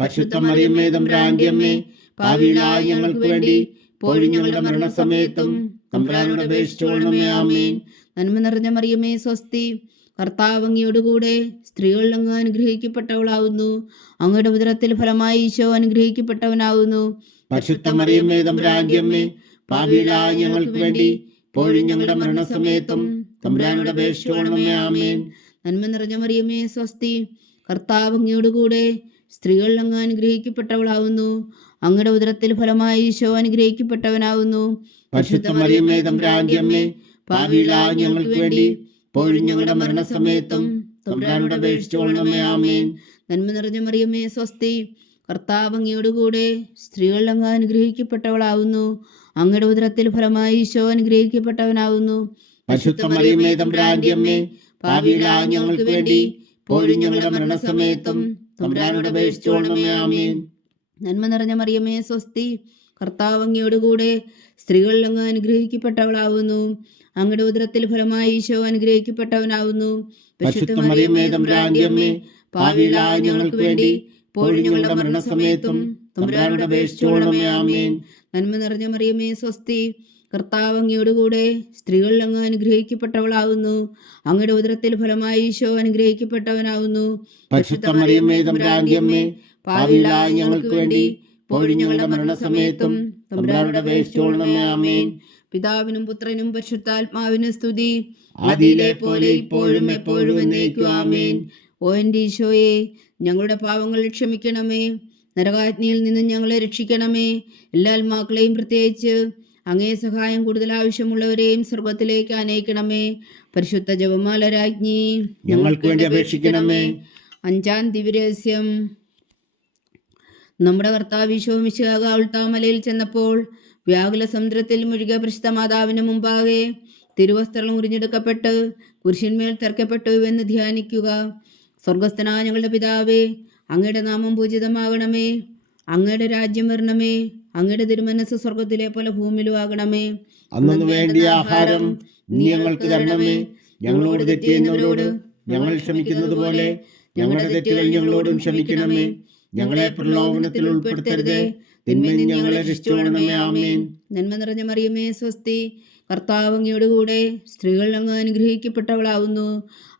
പരിശുദ്ധ മറിയമേ, തമ്പുരാന്റെ അമ്മേ, പാപികളായ ഞങ്ങൾക്ക് വേണ്ടി ഇപ്പോഴും ഞങ്ങളുടെ മരണസമയത്തും തമ്പുരാനോട് അപേക്ഷിച്ചുകൊള്ളണമേ. ആമേൻ. നന്മ നിറഞ്ഞ മറിയമേ, സ്വസ്തി. കർത്താവ് അങ്ങയോടുകൂടെ സ്ത്രീകൾ അങ്ങ് അനുഗ്രഹിക്കപ്പെട്ടവളാവുന്നു. അങ്ങയുടെ ഉദരത്തിൽ ഫലമായി ഈശോ അനുഗ്രഹിക്കപ്പെട്ടവനാവുന്നു. പരിശുദ്ധ മറിയമേ, തമ്പുരാന്റെ അമ്മേ, പാപികളായ ഞങ്ങൾക്ക് വേണ്ടി ഇപ്പോഴും ഞങ്ങളുടെ മരണസമയത്തും തമ്പുരാനോട് അപേക്ഷിച്ചുകൊള്ളണമേ. ആമേൻ. നന്മ നിറഞ്ഞ മറിയമേ, സ്വസ്തി. കർത്താവ് അങ്ങയോടുകൂടെ സ്ത്രീകൾ അങ്ങ് അനുഗ്രഹിക്കപ്പെട്ടവളാവുന്നു. അങ്ങയുടെ ഉദരത്തിൽ ഫലമായി ഈശോ അനുഗ്രഹിക്കപ്പെട്ടവനാവുന്നു. പരിശുദ്ധ മറിയമേ, തമ്പുരാന്റെ അമ്മേ, പാപികളായ ഞങ്ങൾക്ക് വേണ്ടി ഇപ്പോഴും ഞങ്ങളുടെ മരണസമയത്തും തമ്പുരാനോട് അപേക്ഷിച്ചുകൊള്ളണമേ. ആമേൻ. നന്മ നിറഞ്ഞ മറിയമേ, സ്വസ്തി. കർത്താവ് അങ്ങയോടുകൂടെ സ്ത്രീകൾ അങ്ങ് അനുഗ്രഹിക്കപ്പെട്ടവളാവുന്നു. അങ്ങയുടെ ഉദരത്തിൽ ഫലമായി ഈശോ അനുഗ്രഹിക്കപ്പെട്ടവനാവുന്നു. പരിശുദ്ധ മറിയമേ, തമ്പുരാന്റെ അമ്മേ, പാപികളായ ഞങ്ങൾക്ക് വേണ്ടി ഇപ്പോഴും ഞങ്ങളുടെ മരണസമയത്തും തമ്പുരാനോട് അപേക്ഷിച്ചുകൊള്ളണമേ. ആമേൻ. നന്മ നിറഞ്ഞ മറിയമേ, സ്വസ്തി. കർത്താവ് അങ്ങയോടുകൂടെ സ്ത്രീകൾ അങ്ങ് അനുഗ്രഹിക്കപ്പെട്ടവളാവുന്നു. അങ്ങയുടെ ഉദരത്തിൽ ഫലമായി ഈശോ അനുഗ്രഹിക്കപ്പെട്ടവനാവുന്നു. പരിശുദ്ധ മറിയമേ, തമ്പുരാന്റെ അമ്മേ, പാപികളായ ഞങ്ങൾക്ക് വേണ്ടി ഇപ്പോഴും ഞങ്ങളുടെ മരണസമയത്തും തമ്പുരാനോട് അപേക്ഷിച്ചുകൊള്ളണമേ. ആമേൻ. നന്മ നിറഞ്ഞ മറിയമേ, സ്വസ്തി. കർത്താവ് അങ്ങയോടുകൂടെ സ്ത്രീകൾ അങ്ങ് അനുഗ്രഹിക്കപ്പെട്ടവളാവുന്നു. അങ്ങയുടെ ഉദരത്തിൽ ഫലമായി ഈശോ അനുഗ്രഹിക്കപ്പെട്ടവനാവുന്നു. പരിശുദ്ധ മറിയമേ, തമ്പുരാന്റെ അമ്മേ, പാപികളായ ഞങ്ങൾക്ക് വേണ്ടി ഇപ്പോഴും ഞങ്ങളുടെ മരണസമയത്തും തമ്പുരാനോട് അപേക്ഷിച്ചുകൊള്ളണമേ. ആമേൻ. പിതാവിനും പുത്രനും പരിശുദ്ധാത്മാവിനും സ്തുതി. ആദിയിലെ പോലെ ഇപ്പോഴും എപ്പോഴും എന്നേക്കും. ആമേൻ. ഓ എൻ്റെ ഈശോയെ, ഞങ്ങളുടെ പാവങ്ങൾ ക്ഷമിക്കണമേ. നരകാഗ്നിയിൽ നിന്ന് ഞങ്ങളെ രക്ഷിക്കണമേ. എല്ലാ ആത്മാക്കളെയും, പ്രത്യേകിച്ച് അങ്ങേ സഹായം കൂടുതൽ ആവശ്യമുള്ളവരെയും സ്വർഗത്തിലേക്ക് അനയിക്കണമേ. പരിശുദ്ധ ജപമാല രാജ്ഞി, ഞങ്ങൾക്ക് വേണ്ടി അപേക്ഷിക്കണമേ. 5-ാം ദിവ്യരഹസ്യം. നമ്മുടെ കർത്താവ് ഈശോ മിശിഹാ ഗാഗുൽത്താമലയിൽ ചെന്നപ്പോൾ വ്യാകുല സമുദ്രത്തിൽ മുഴുകിയ പരിശുദ്ധ മാതാവിന് മുമ്പാകെ തിരുവസ്ത്രം ഉരിഞ്ഞെടുക്കപ്പെട്ട് കുരിശിന്മേൽ തറയ്ക്കപ്പെട്ടു എന്ന് ധ്യാനിക്കുക. സ്വർഗസ്ഥനായ ഞങ്ങളുടെ പിതാവേ, അങ്ങയുടെ നാമം പൂജിതമാകണമേ. അങ്ങയുടെ രാജ്യം വരണമേ. അങ്ങയുടെ തിരുമനസ് സ്വർഗത്തിലെ പോലെ ഭൂമിയിലും ആകണമേ. അന്നു വേണ്ടിയ ആഹാരം ഇനി ഞങ്ങൾക്ക് തരണമേ. ഞങ്ങളോട് തെറ്റ് ചെയ്യുന്നവരോട് ഞങ്ങൾ ക്ഷമിക്കുന്നത് പോലെ ഞങ്ങളുടെ തെറ്റുകൾ ഞങ്ങളോടും ക്ഷമിക്കണമേ. ഞങ്ങളെ പ്രലോഭനത്തിൽ ഉൾപ്പെടുത്തരുതേ, തിന്മയിൽ നിന്ന് ഞങ്ങളെ രക്ഷിച്ചുകൊള്ളണമേ. ആമേൻ. നന്മ നിറഞ്ഞ മറിയമേ, സ്വസ്തി. കർത്താവ് അങ്ങയോടുകൂടെ സ്ത്രീകൾ അങ്ങ് അനുഗ്രഹിക്കപ്പെട്ടവളാവുന്നു.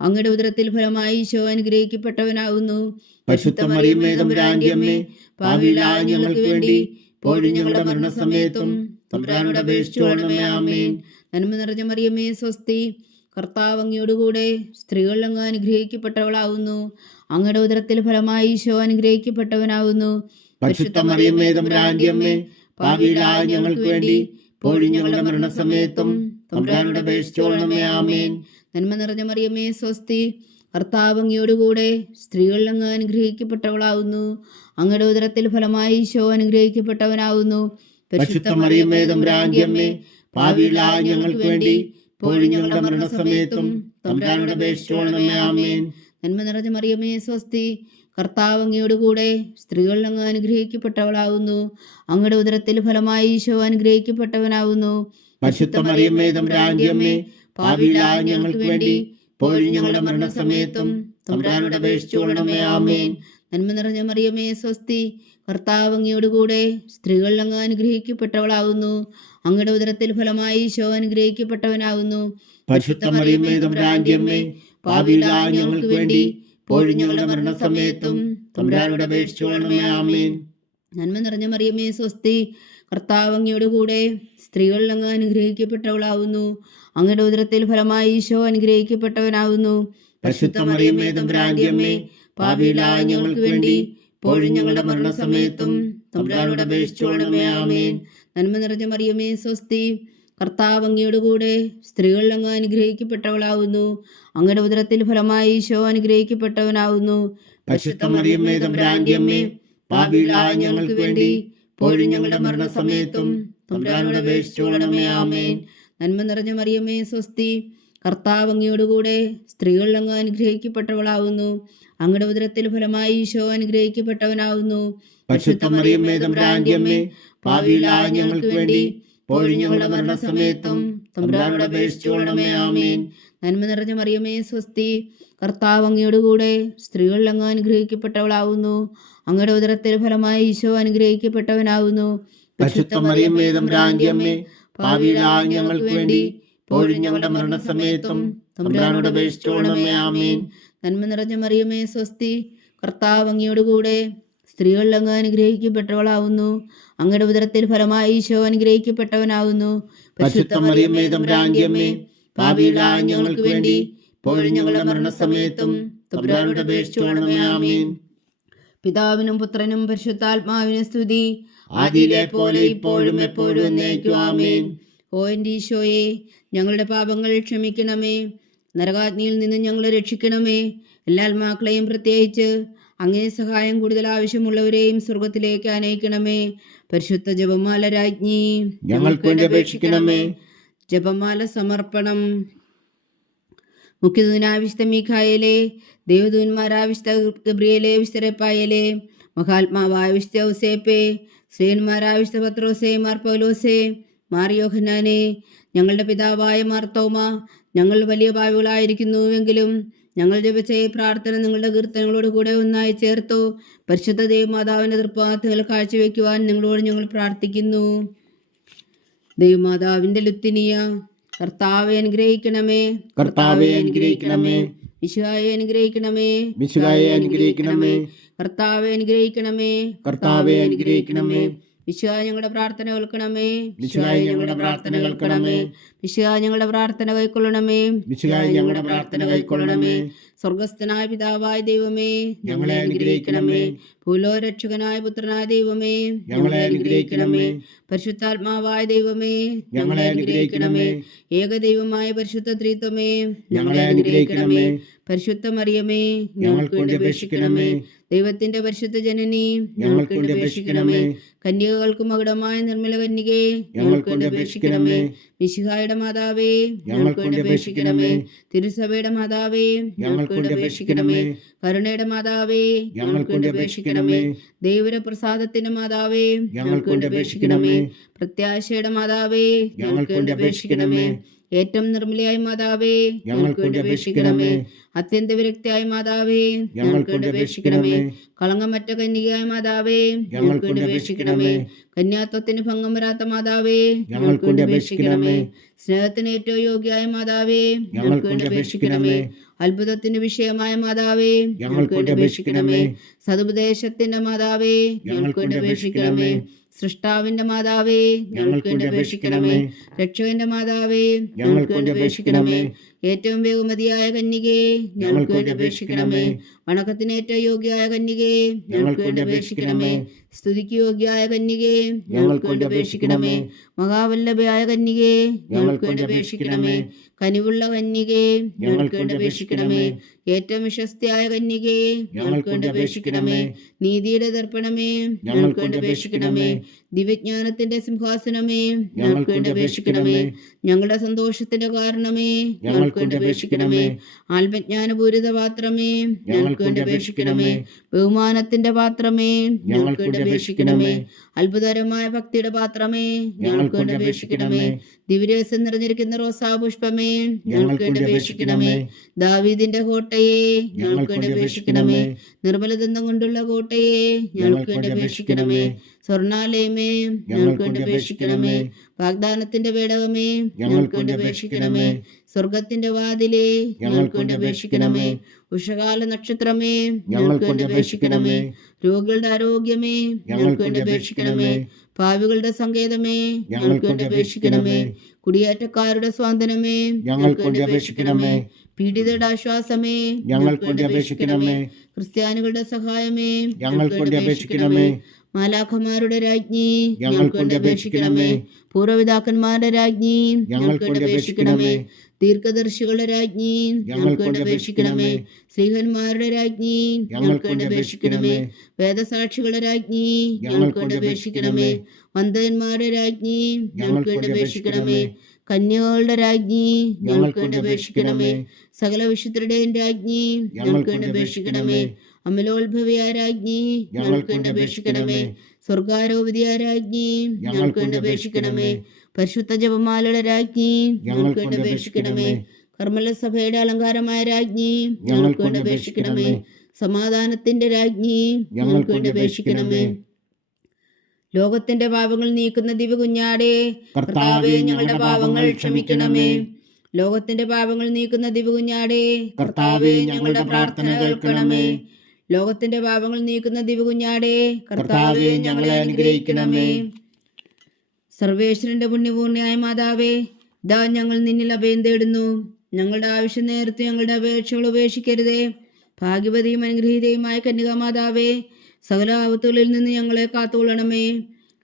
അങ്ങയുടെ ഉദരത്തിൽ ഫലമായി ഈശോ അനുഗ്രഹിക്കപ്പെട്ടവനാവുന്നു. പരിശുദ്ധ മറിയമേ, തമ്പുരാന്റെ അമ്മേ, പാപികളായ ഞങ്ങൾക്ക് വേണ്ടി ഇപ്പോഴും ഞങ്ങളുടെ മരണസമയത്തും തമ്പുരാനോട് അപേക്ഷിച്ചുകൊള്ളണമേ. ആമേൻ. നന്മ നിറഞ്ഞ മറിയമേ, സ്വസ്തി. കർത്താവ് അങ്ങയോടുകൂടെ സ്ത്രീകൾ അങ്ങ് അനുഗ്രഹിക്കപ്പെട്ടവളാവുന്നു. അങ്ങയുടെ ഉദരത്തിൽ ഫലമായി ഈശോ അനുഗ്രഹിക്കപ്പെട്ടവനാവുന്നു. പരിശുദ്ധ മറിയമേ, തമ്പുരാന്റെ അമ്മേ, പാപികളായ ഞങ്ങൾക്ക് വേണ്ടി ഇപ്പോഴും ഞങ്ങളുടെ മരണസമയത്തും തമ്പുരാനോട് അപേക്ഷിച്ചുകൊള്ളണമേ. ആമേൻ. നന്മ നിറഞ്ഞ മറിയമേ, സ്വസ്തി. കർത്താവ് അങ്ങയോടുകൂടെ സ്ത്രീകൾ അങ്ങ് അനുഗ്രഹിക്കപ്പെട്ടവളാവുന്നു. അങ്ങയുടെ ഉദരത്തിൽ ഫലമായി ഈശോ അനുഗ്രഹിക്കപ്പെട്ടവനാവുന്നു. പരിശുദ്ധ മറിയമേ തമ്പുരാന്റെ അമ്മേ, പാപികളായ ഞങ്ങൾക്ക് വേണ്ടി ഇപ്പോഴും ഞങ്ങളുടെ മരണസമയത്തും തമ്പുരാനോട് അപേക്ഷിച്ചുകൊള്ളണമേ. ആമേൻ. നന്മ നിറഞ്ഞ മറിയമേ സ്വസ്തി, കർത്താവ് അങ്ങയോട് കൂടെ സ്ത്രീകളിൽ അങ്ങ് അനുഗ്രഹിക്കപ്പെട്ടവളാവുന്നു. അങ്ങയുടെ ഉദരത്തിൽ ഫലമായി ഈശോ അനുഗ്രഹിക്കപ്പെട്ടവനാവുന്നു. പരിശുദ്ധ മറിയമേ തമ്പുരാന്റെ അമ്മേ, പാപികളായ ഞങ്ങൾക്ക് വേണ്ടി ഇപ്പോഴും ഞങ്ങളുടെ മരണസമയത്തും തമ്പുരാനോട് അപേക്ഷിച്ചുകൊള്ളണമേ. ആമേൻ. നന്മ നിറഞ്ഞ മറിയമേ സ്വസ്തി, കർത്താവ് അങ്ങയോട് കൂടെ സ്ത്രീകളിൽ അങ്ങ് അനുഗ്രഹിക്കപ്പെട്ടവളാവുന്നു. അങ്ങയുടെ ഉദരത്തിൽ ഫലമായി ഈശോ അനുഗ്രഹിക്കപ്പെട്ടവനാവുന്നു. പരിശുദ്ധ മറിയമേ തമ്പുരാന്റെ അമ്മേ, പാപികളായ ഞങ്ങൾക്ക് വേണ്ടി ഇപ്പോഴും ഞങ്ങളുടെ മരണസമയത്തും തമ്പുരാനോട് അപേക്ഷിച്ചുകൊള്ളണമേ. ആമേൻ. നന്മ നിറഞ്ഞ മറിയമേ സ്വസ്തി, കർത്താവ് അങ്ങയോട് കൂടെ സ്ത്രീകളിൽ അങ്ങ് അനുഗ്രഹിക്കപ്പെട്ടവളാവുന്നു. അങ്ങയുടെ ഉദരത്തിൽ ഫലമായി ഈശോ അനുഗ്രഹിക്കപ്പെട്ടവനാവുന്നു. പരിശുദ്ധ മറിയമേ തമ്പുരാന്റെ അമ്മേ, പാപികളായ ഞങ്ങൾക്ക് വേണ്ടി ഇപ്പോഴും ഞങ്ങളുടെ മരണസമയത്തും തമ്പുരാനോട് അപേക്ഷിച്ചുകൊള്ളണമേ. ആമേൻ. നന്മ നിറഞ്ഞ മറിയമേ സ്വസ്തി, കർത്താവ് അങ്ങയോട് കൂടെ സ്ത്രീകളിൽ അങ്ങ് അനുഗ്രഹിക്കപ്പെട്ടവളാവുന്നു. അങ്ങയുടെ ഉദരത്തിൽ ഫലമായി ഈശോ അനുഗ്രഹിക്കപ്പെട്ടവനാവുന്നു. പരിശുദ്ധ മറിയമേ തമ്പുരാന്റെ അമ്മേ, പാപികളായ ഞങ്ങൾക്ക് വേണ്ടി ഇപ്പോഴും ഞങ്ങളുടെ മരണസമയത്തും തമ്പുരാനോട് അപേക്ഷിച്ചുകൊള്ളണമേ. ആമേൻ. നന്മ നിറഞ്ഞ മറിയമേ സ്വസ്തി, കർത്താവ് അങ്ങയോട് കൂടെ സ്ത്രീകളിൽ അങ്ങ് അനുഗ്രഹിക്കപ്പെട്ടവളാവുന്നു. അങ്ങയുടെ ഉദരത്തിൽ ഫലമായി ഈശോ അനുഗ്രഹിക്കപ്പെട്ടവനാവുന്നു. പരിശുദ്ധ മറിയമേ തമ്പുരാന്റെ അമ്മേ, പാപികളായ ഞങ്ങൾക്ക് വേണ്ടി ഇപ്പോഴും ഞങ്ങളുടെ മരണസമയത്തും തമ്പുരാനോട് അപേക്ഷിച്ചുകൊള്ളണമേ. ആമേൻ. നന്മ നിറഞ്ഞ മറിയമേ സ്വസ്തി, കർത്താവ് അങ്ങയോട് കൂടെ സ്ത്രീകളിൽ അങ്ങ് അനുഗ്രഹിക്കപ്പെട്ടവളാവുന്നു. അങ്ങയുടെ ഉദരത്തിൽ ഫലമായി ഈശോ അനുഗ്രഹിക്കപ്പെട്ടവനാവുന്നു. പരിശുദ്ധ മറിയമേ തമ്പുരാന്റെ അമ്മേ, പാപികളായ ഞങ്ങൾക്ക് വേണ്ടി ഇപ്പോഴും ഞങ്ങളുടെ മരണസമയത്തും തമ്പുരാനോട് അപേക്ഷിച്ചുകൊള്ളണമേ. ആമേൻ. നന്മ നിറഞ്ഞ മറിയമേ സ്വസ്തി, കർത്താവ് അങ്ങയോട് കൂടെ സ്ത്രീകളിൽ അങ്ങ് അനുഗ്രഹിക്കപ്പെട്ടവളാവുന്നു. അങ്ങയുടെ ഉദരത്തിൽ ഫലമായി ഈശോ അനുഗ്രഹിക്കപ്പെട്ടവനാവുന്നു. പരിശുദ്ധ മറിയമേ തമ്പുരാന്റെ അമ്മേ, പാപികളായ ഞങ്ങൾക്ക് വേണ്ടി ഇപ്പോഴും ഞങ്ങളുടെ മരണസമയത്തും തമ്പുരാനോട് അപേക്ഷിച്ചുകൊള്ളണമേ. ആമേൻ. പിതാവിനും പുത്രനും പരിശുദ്ധാത്മാവിനും സ്തുതി, ആദിയിലെ പോലെ ഇപ്പോഴും എപ്പോഴും എന്നേക്കും. ആമേൻ. ഓ എൻ്റെ ഈശോയെ, ഞങ്ങളുടെ പാപങ്ങൾ ക്ഷമിക്കണമേ. നരകാഗ്നിയിൽ നിന്ന് ഞങ്ങളെ രക്ഷിക്കണമേ. എല്ലാ ആത്മാക്കളെയും, പ്രത്യേകിച്ച് അങ്ങേ സഹായം കൂടുതൽ ആവശ്യമുള്ളവരെയും സ്വർഗത്തിലേക്ക് അനയിക്കണമേ. പരിശുദ്ധ ജപമാല രാജ്ഞി, ഞങ്ങൾക്ക് വേണ്ടി അപേക്ഷിക്കണമേ. ജപമാല സമർപ്പണം. മുഖ്യദൂതനായ വിശുദ്ധ മീഖായേലേ, ദേവദൂതന്മാരായ വിശുദ്ധ ഗബ്രിയേലേ, വിശുദ്ധ റഫായേലേ, മഹാത്മാവായ വിശുദ്ധ ഔസേപ്പേ, ശ്രീയന്മാരായ വിശുദ്ധ പത്രോസേ, മാർ പൗലോസേ, മാർ യോഹന്നാനേ, ഞങ്ങളുടെ പിതാവായ മാർ തോമ, ഞങ്ങൾ വലിയ പാപികളായിരിക്കുന്നുവെങ്കിലും ഞങ്ങൾ ജപിച്ച ഈ പ്രാർത്ഥന നിങ്ങളുടെ കീർത്തനങ്ങളോട് കൂടെ ഒന്നായി ചേർത്തു പരിശുദ്ധ ദൈവമാതാവിൻ്റെ തൃപ്പാദങ്ങൾ കാഴ്ചവെക്കുവാൻ നിങ്ങളോട് ഞങ്ങൾ പ്രാർത്ഥിക്കുന്നു. ദൈവമാതാവിൻ്റെ ലുത്തിനിയ, കർത്താവെ അനുഗ്രഹിക്കണമേ. കർത്താവെ അനുഗ്രഹിക്കണമേ. മിശിഹായെ അനുഗ്രഹിക്കണമേ. മിശിഹായെ അനുഗ്രഹിക്കണമേ. കർത്താവെ അനുഗ്രഹിക്കണമേ. കർത്താവെ അനുഗ്രഹിക്കണമേ. മിശിഹാ ഞങ്ങളുടെ പ്രാർത്ഥന കേൾക്കണമേ. മിശിഹായെ ഞങ്ങളുടെ പ്രാർത്ഥന കേൾക്കണമേ. മിശിഹാ ഞങ്ങളുടെ പ്രാർത്ഥന കൈക്കൊള്ളണമേ. മിശിഹായെ ഞങ്ങളുടെ പ്രാർത്ഥന കൈക്കൊള്ളണമേ. സ്വർഗസ്ഥനായ പിതാവായ ദൈവമേ, ഞങ്ങളെ അനുഗ്രഹിക്കണമേ. ഭൂലോരക്ഷകനായ പുത്രനായ ദൈവമേ, ഞങ്ങളെ അനുഗ്രഹിക്കണമേ. പരിശുദ്ധാത്മാവായ ദൈവമേ, ഞങ്ങളെ അനുഗ്രഹിക്കണമേ. ഏകദൈവമായ പരിശുദ്ധ ത്രിത്വമേ, ഞങ്ങളെ അനുഗ്രഹിക്കണമേ. പരിശുദ്ധ മറിയമേ, ഞങ്ങൾക്ക് വേണ്ടി അപേക്ഷിക്കണമേ. ദൈവത്തിന്റെ പരിശുദ്ധ ജനനി, ഞങ്ങൾക്ക് വേണ്ടി അപേക്ഷിക്കണമേ. കന്യകകൾക്ക് മകുടമായ നിർമ്മല കന്യകേ, ഞങ്ങൾക്ക് വേണ്ടി അപേക്ഷിക്കണമേ. മിശിഹായുടെ മാതാവേ, ഞങ്ങൾക്ക് വേണ്ടി അപേക്ഷിക്കണമേ. തിരുസഭയുടെ മാതാവേ, ഞങ്ങൾക്ക് വേണ്ടി അപേക്ഷിക്കണമേ. കരുണയുടെ മാതാവേ, ഞങ്ങൾക്ക് വേണ്ടി അപേക്ഷിക്കണമേ. ദൈവപ്രസാദത്തിന്റെ മാതാവേ, ഞങ്ങൾക്ക് വേണ്ടി അപേക്ഷിക്കണമേ. പ്രത്യാശയുടെ മാതാവേ, ഞങ്ങൾക്ക് വേണ്ടി അപേക്ഷിക്കണമേ. ഏറ്റവും നിർമ്മലയായ മാതാവേ, ഞങ്ങൾക്ക് വേണ്ടി അപേക്ഷിക്കണമേ. അത്യന്ത വിരക്തിയായ മാതാവേ, ഞങ്ങൾക്ക് വേണ്ടി അപേക്ഷിക്കണമേ. കളങ്കമറ്റ കന്യകയായ മാതാവേ, ഞങ്ങൾക്ക് വേണ്ടി അപേക്ഷിക്കണമേ. കന്യാത്വത്തിന് ഭംഗം വരാത്ത മാതാവേ, ഞങ്ങൾക്ക് വേണ്ടി അപേക്ഷിക്കണമേ. സ്നേഹത്തിന് ഏറ്റവും യോഗ്യയായ മാതാവേ, ഞങ്ങൾക്ക് വേണ്ടി അപേക്ഷിക്കണമേ. അത്ഭുതത്തിന് വിഷയമായ മാതാവേ, ഞങ്ങൾക്ക് വേണ്ടി അപേക്ഷിക്കണമേ. സതുപദേശത്തിന്റെ മാതാവേ, ഞങ്ങൾക്ക് വേണ്ടി അപേക്ഷിക്കണമേ. സൃഷ്ടാവിന്റെ മാതാവേ, ഞങ്ങൾക്ക് വേണ്ടി അപേക്ഷിക്കണമേ. രക്ഷകന്റെ മാതാവേ, ഞങ്ങൾക്ക് വേണ്ടി അപേക്ഷിക്കണമേ. ഏറ്റവും ബഹുമതിയായ കന്യകേ, ഞങ്ങൾക്ക് വേണ്ടി അപേക്ഷിക്കണമേ. വണക്കത്തിന് ഏറ്റവും യോഗ്യയായ കന്യകേ, ഞങ്ങൾക്ക് വേണ്ടി അപേക്ഷിക്കണമേ. സ്തുതിക്ക് യോഗ്യയായ കന്യകേ, ഞങ്ങൾക്ക് വേണ്ടി അപേക്ഷിക്കണമേ. മഹാവല്ലഭയായ കന്യകേ, ഞങ്ങൾക്ക് വേണ്ടി അപേക്ഷിക്കണമേ. കനിവുള്ള കന്യകേ, ഞങ്ങൾക്ക് വേണ്ടി അപേക്ഷിക്കണമേ. ഏറ്റവും വിശ്വസ്തയായ കന്യകേ, ഞങ്ങൾക്ക് വേണ്ടി അപേക്ഷിക്കണമേ. നീതിയുടെ ദർപ്പണമേ, ഞങ്ങൾക്ക് വേണ്ടി അപേക്ഷിക്കണമേ. ദിവ്യജ്ഞാനത്തിന്റെ സിംഹാസനമേ, ഞങ്ങൾക്ക് വേണ്ടി അപേക്ഷിക്കണമേ. ഞങ്ങളുടെ സന്തോഷത്തിന്റെ കാരണമേ, ഞങ്ങൾക്ക് വേണ്ടി അപേക്ഷിക്കണമേ. ആത്മജ്ഞാനപൂരിത പാത്രമേ, ഞങ്ങൾക്ക് വേണ്ടി അപേക്ഷിക്കണമേ. ബഹുമാനത്തിന്റെ പാത്രമേ, ഞങ്ങൾക്ക് വേണ്ടി അപേക്ഷിക്കണമേ. അത്ഭുതകരമായ ഭക്തിയുടെ പാത്രമേ, ഞങ്ങൾക്ക് വേണ്ടി അപേക്ഷിക്കണമേ. ദിവ്യരസം നിറഞ്ഞിരിക്കുന്ന റോസാപുഷ്പമേ, ഞങ്ങൾക്ക് വേണ്ടി അപേക്ഷിക്കണമേ. ദാവീദിന്റെ കോട്ടയെ, ഞങ്ങൾക്ക് വേണ്ടി അപേക്ഷിക്കണമേ. നിർമ്മലദന്തം കൊണ്ടുള്ള കോട്ടയെ, ഞങ്ങൾക്ക് വേണ്ടി അപേക്ഷിക്കണമേ. സ്വർണാലയമേ, ഞങ്ങൾക്ക് വേണ്ടി അപേക്ഷിക്കണമേ. വാഗ്ദാനത്തിന്റെ പേടകമേ, ഞങ്ങൾക്ക് വേണ്ടി അപേക്ഷിക്കണമേ. സ്വർഗത്തിന്റെ വാതിലേ, ഞങ്ങൾക്ക് വേണ്ടി അപേക്ഷിക്കണമേ. ഉഷകാല നക്ഷത്രമേ, ഞങ്ങൾക്ക് വേണ്ടി അപേക്ഷിക്കണമേ. രോഗികളുടെ ആരോഗ്യമേ, ഞങ്ങൾക്ക് വേണ്ടി അപേക്ഷിക്കണമേ. പാവികളുടെ സങ്കേതമേ, ഞങ്ങൾക്ക് വേണ്ടി അപേക്ഷിക്കണമേ. കുടിയേറ്റക്കാരുടെ സ്വാതന്ത്ര്യമേ, ഞങ്ങൾക്ക് വേണ്ടി അപേക്ഷിക്കണമേ. പീഡിതരുടെ ആശ്വാസമേ, ഞങ്ങൾക്ക് വേണ്ടി അപേക്ഷിക്കണമേ. ക്രിസ്ത്യാനികളുടെ സഹായമേ, ഞങ്ങൾക്ക് വേണ്ടി അപേക്ഷിക്കണമേ. മാലാഖമാരുടെ രാജ്ഞി, ഞങ്ങൾക്ക് വേണ്ടി അപേക്ഷിക്കണമേ. പൂർവ്വപിതാക്കന്മാരുടെ രാജ്ഞി, ഞങ്ങൾക്ക് വേണ്ടി അപേക്ഷിക്കണമേ. ദീർഘദർശികളുടെ രാജ്ഞി, ഞങ്ങൾക്ക് വേണ്ടി അപേക്ഷിക്കണമേ. ശ്രീഹന്മാരുടെ രാജ്ഞി, ഞങ്ങൾക്ക് വേണ്ടി അപേക്ഷിക്കണമേ. വേദസാക്ഷികളുടെ രാജ്ഞി, ഞങ്ങൾക്ക് വേണ്ടി അപേക്ഷിക്കണമേ. വന്ദന്മാരുടെ രാജ്ഞി, ഞങ്ങൾക്ക് വേണ്ടി അപേക്ഷിക്കണമേ. കന്യകളുടെ രാജ്ഞി, ഞങ്ങൾക്ക് വേണ്ടി അപേക്ഷിക്കണമേ. സകല വിശുദ്ധരുടെയും രാജ്ഞി, ഞങ്ങൾക്ക് വേണ്ടി അപേക്ഷിക്കണമേ. അമലോത്ഭവിയായ രാജ്ഞി, ഞങ്ങൾക്ക് വേണ്ടി അപേക്ഷിക്കണമേ. സ്വർഗാരോപതിയായ രാജ്ഞി, ഞങ്ങൾക്ക് വേണ്ടി അപേക്ഷിക്കണമേ. പരിശുദ്ധ ജപമാലയുടെ രാജ്ഞി, ഞങ്ങൾക്ക് വേണ്ടി അപേക്ഷിക്കണമേ. കർമ്മല സഭയുടെ അലങ്കാരമായ രാജ്ഞി, ഞങ്ങൾക്ക് വേണ്ടി അപേക്ഷിക്കണമേ. സമാധാനത്തിന്റെ രാജ്ഞി, ഞങ്ങൾക്ക് വേണ്ടി അപേക്ഷിക്കണമേ. ലോകത്തിന്റെ പാപങ്ങൾ നീക്കുന്ന ദിവ്യകുഞ്ഞാടേ, കർത്താവേ ഞങ്ങളുടെ പാപങ്ങൾ ക്ഷമിക്കണമേ. ലോകത്തിന്റെ പാപങ്ങൾ നീക്കുന്ന ദിവ്യകുഞ്ഞാടേ, കർത്താവേ ഞങ്ങളുടെ പ്രാർത്ഥന കേൾക്കണമേ. ലോകത്തിന്റെ പാപങ്ങൾ നീക്കുന്ന ദിവ്യകുഞ്ഞാടേ, കർത്താവേ ഞങ്ങളെ അനുഗ്രഹിക്കണമേ. സർവേശ്വരന്റെ പുണ്യപൂർണ്ണയായ മാതാവേ, ഇതാ ഞങ്ങൾ നിന്നിൽ അഭയം തേടുന്നു. ഞങ്ങളുടെ ആവശ്യം നേരത്തെ ഞങ്ങളുടെ അപേക്ഷകൾ ഉപേക്ഷിക്കരുതേ. ഭാഗ്യവതിയും അനുഗ്രഹീതയുമായ കന്യകാമാതാവേ, സകല ആപത്തുകളിൽ നിന്ന് ഞങ്ങളെ കാത്തുകൊള്ളണമേ.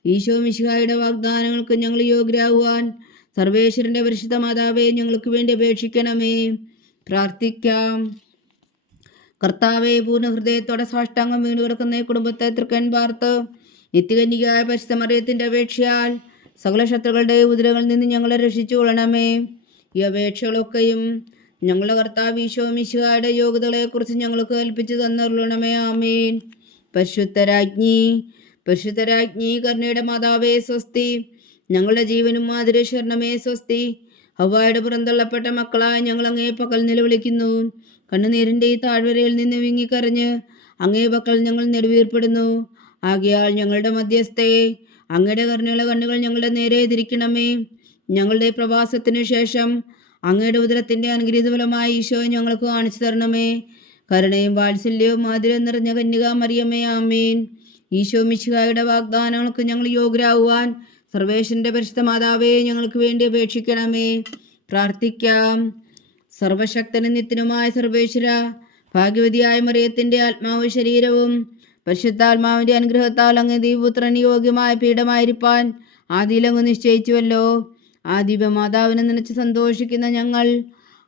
ഈശോ മിശിഹായുടെ വാഗ്ദാനങ്ങൾക്ക് ഞങ്ങൾ യോഗ്യരാകുവാൻ സർവേശ്വരന്റെ പരിശുദ്ധ മാതാവേ, ഞങ്ങൾക്ക് വേണ്ടി അപേക്ഷിക്കണമേ. പ്രാർത്ഥിക്കാം. കർത്താവെ, പൂർണ്ണ ഹൃദയത്തോടെ സാഷ്ടാംഗം വീണു കിടക്കുന്ന ഈ കുടുംബത്തെ തൃക്കൻ പാർത്ത് നിത്യകന്യകയായ പരിശുദ്ധ മറിയത്തിന്റെ അപേക്ഷയാൽ സകല ശത്രുക്കളുടെ ഉദരങ്ങളിൽ നിന്ന് ഞങ്ങളെ രക്ഷിച്ചു കൊള്ളണമേ. ഈ അപേക്ഷകളൊക്കെയും ഞങ്ങളുടെ കർത്താവ് ഈശോ മിശിഹായുടെ യോഗ്യതകളെക്കുറിച്ച് ഞങ്ങൾക്ക് കൽപ്പിച്ചു തന്നരുളണമേ. ആമേൻ. പരിശുദ്ധരാജ്ഞി കരുണയുടെ മാതാവേ സ്വസ്തി. ഞങ്ങളുടെ ജീവനും മാതിരേശ്വരണമേ സ്വസ്തി. ഹവ്വായുടെ പുറന്തള്ളപ്പെട്ട മക്കളായ ഞങ്ങൾ അങ്ങേ പക്കൽ നിലവിളിക്കുന്നു. കണ്ണുനീരിൻ്റെ ഈ താഴ്വരയിൽ നിന്ന് വിങ്ങിക്കരഞ്ഞ് അങ്ങേ പക്കൽ ഞങ്ങൾ നെടുവീർപ്പെടുന്നു. ആകയാൽ ഞങ്ങളുടെ മധ്യസ്ഥയെ അങ്ങയുടെ കരുണയുള്ള കണ്ണുകൾ ഞങ്ങളുടെ നേരെ തിരിക്കണമേ. ഞങ്ങളുടെ പ്രവാസത്തിനു ശേഷം അങ്ങയുടെ ഉദരത്തിൻ്റെ അനുഗ്രഹീത ഫലമായി ഈശോയെ ഞങ്ങൾക്ക് കാണിച്ചു തരണമേ. കരുണയും വാത്സല്യവും മാധുര്യം നിറഞ്ഞ കന്യകാ മറിയമേ. ആമേൻ. ഈശോ മിശിഹായുടെ വാഗ്ദാനങ്ങൾക്ക് ഞങ്ങൾ യോഗ്യരാകുവാൻ സർവേശ്വരന്റെ പരിശുദ്ധ മാതാവേ, ഞങ്ങൾക്ക് വേണ്ടി അപേക്ഷിക്കണമേ. പ്രാർത്ഥിക്കാം. സർവശക്തനും നിത്യനുമായ സർവേശ്വര, ഭാഗ്യവതിയായ മറിയത്തിന്റെ ആത്മാവും ശരീരവും പരിശുദ്ധാത്മാവിന്റെ അനുഗ്രഹത്താൽ അങ്ങ് ദൈവപുത്രന് യോഗ്യമായ പീഠമായിരിക്കാൻ ആദിയിലങ്ങ് നിശ്ചയിച്ചുവല്ലോ. ആ ദിവ്യമാതാവിനെ നനച്ച് സന്തോഷിക്കുന്ന ഞങ്ങൾ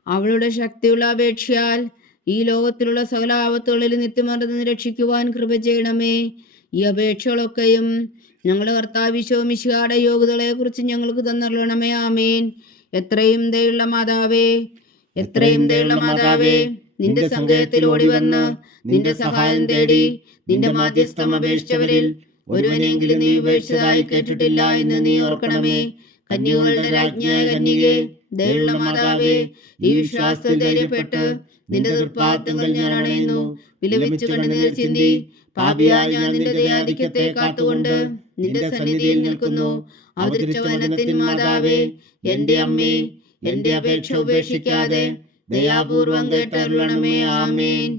അവളുടെ ശക്തിയുള്ള അപേക്ഷയാൽ ഈ ലോകത്തിലുള്ള സകല ആപത്തുകളിൽ നിത്യമർദ്ദം രക്ഷിക്കുവാൻ കൃപ ചെയ്യണമേ. ഈ അപേക്ഷകളൊക്കെയും ഞങ്ങളുടെ കർത്താവ് ഈശോ മിശിഹായുടെ യോഗ്യതകളെക്കുറിച്ച് ഞങ്ങൾക്ക് തന്നരുളണമേ. ആമേൻ. എത്രയും ദയുള്ള മാതാവേ, നിന്റെ സങ്കേതത്തിൽ ഓടി വന്ന് നിന്റെ സഹായം തേടി നിന്റെ മാധ്യസ്ഥം അപേക്ഷിച്ചവരിൽ ഒരുവനെങ്കിലും നീ ഉപേക്ഷിച്ചതായി കേട്ടിട്ടില്ല എന്ന് നീ ഓർക്കണമേ. കന്യകളുടെ രാജ്ഞിയായ കന്യകേ, ദയുള്ള മാതാവേ, ഈ വിശ്വാസത്തിൽ ധൈര്യപ്പെട്ട് നിന്റെ ദുർപ്പാദങ്ങൾ ഞാൻ അണയുന്നു. വിലപിച്ചു കണ്ണുനീർ ചിന്തി പാപിയായ ഞാൻ നിന്റെ ദയാധിക്യത്തെ കാത്തുകൊണ്ട് നിന്റെ സന്നിധിയിൽ നിൽക്കുന്നു. അവതരിച്ച വചനത്തിന് മാതാവേ, എന്റെ അമ്മേ, എന്റെ അപേക്ഷ ഉപേക്ഷിക്കാതെ ദയാപൂർവം കേട്ടരുളണമേ. ആമേൻ.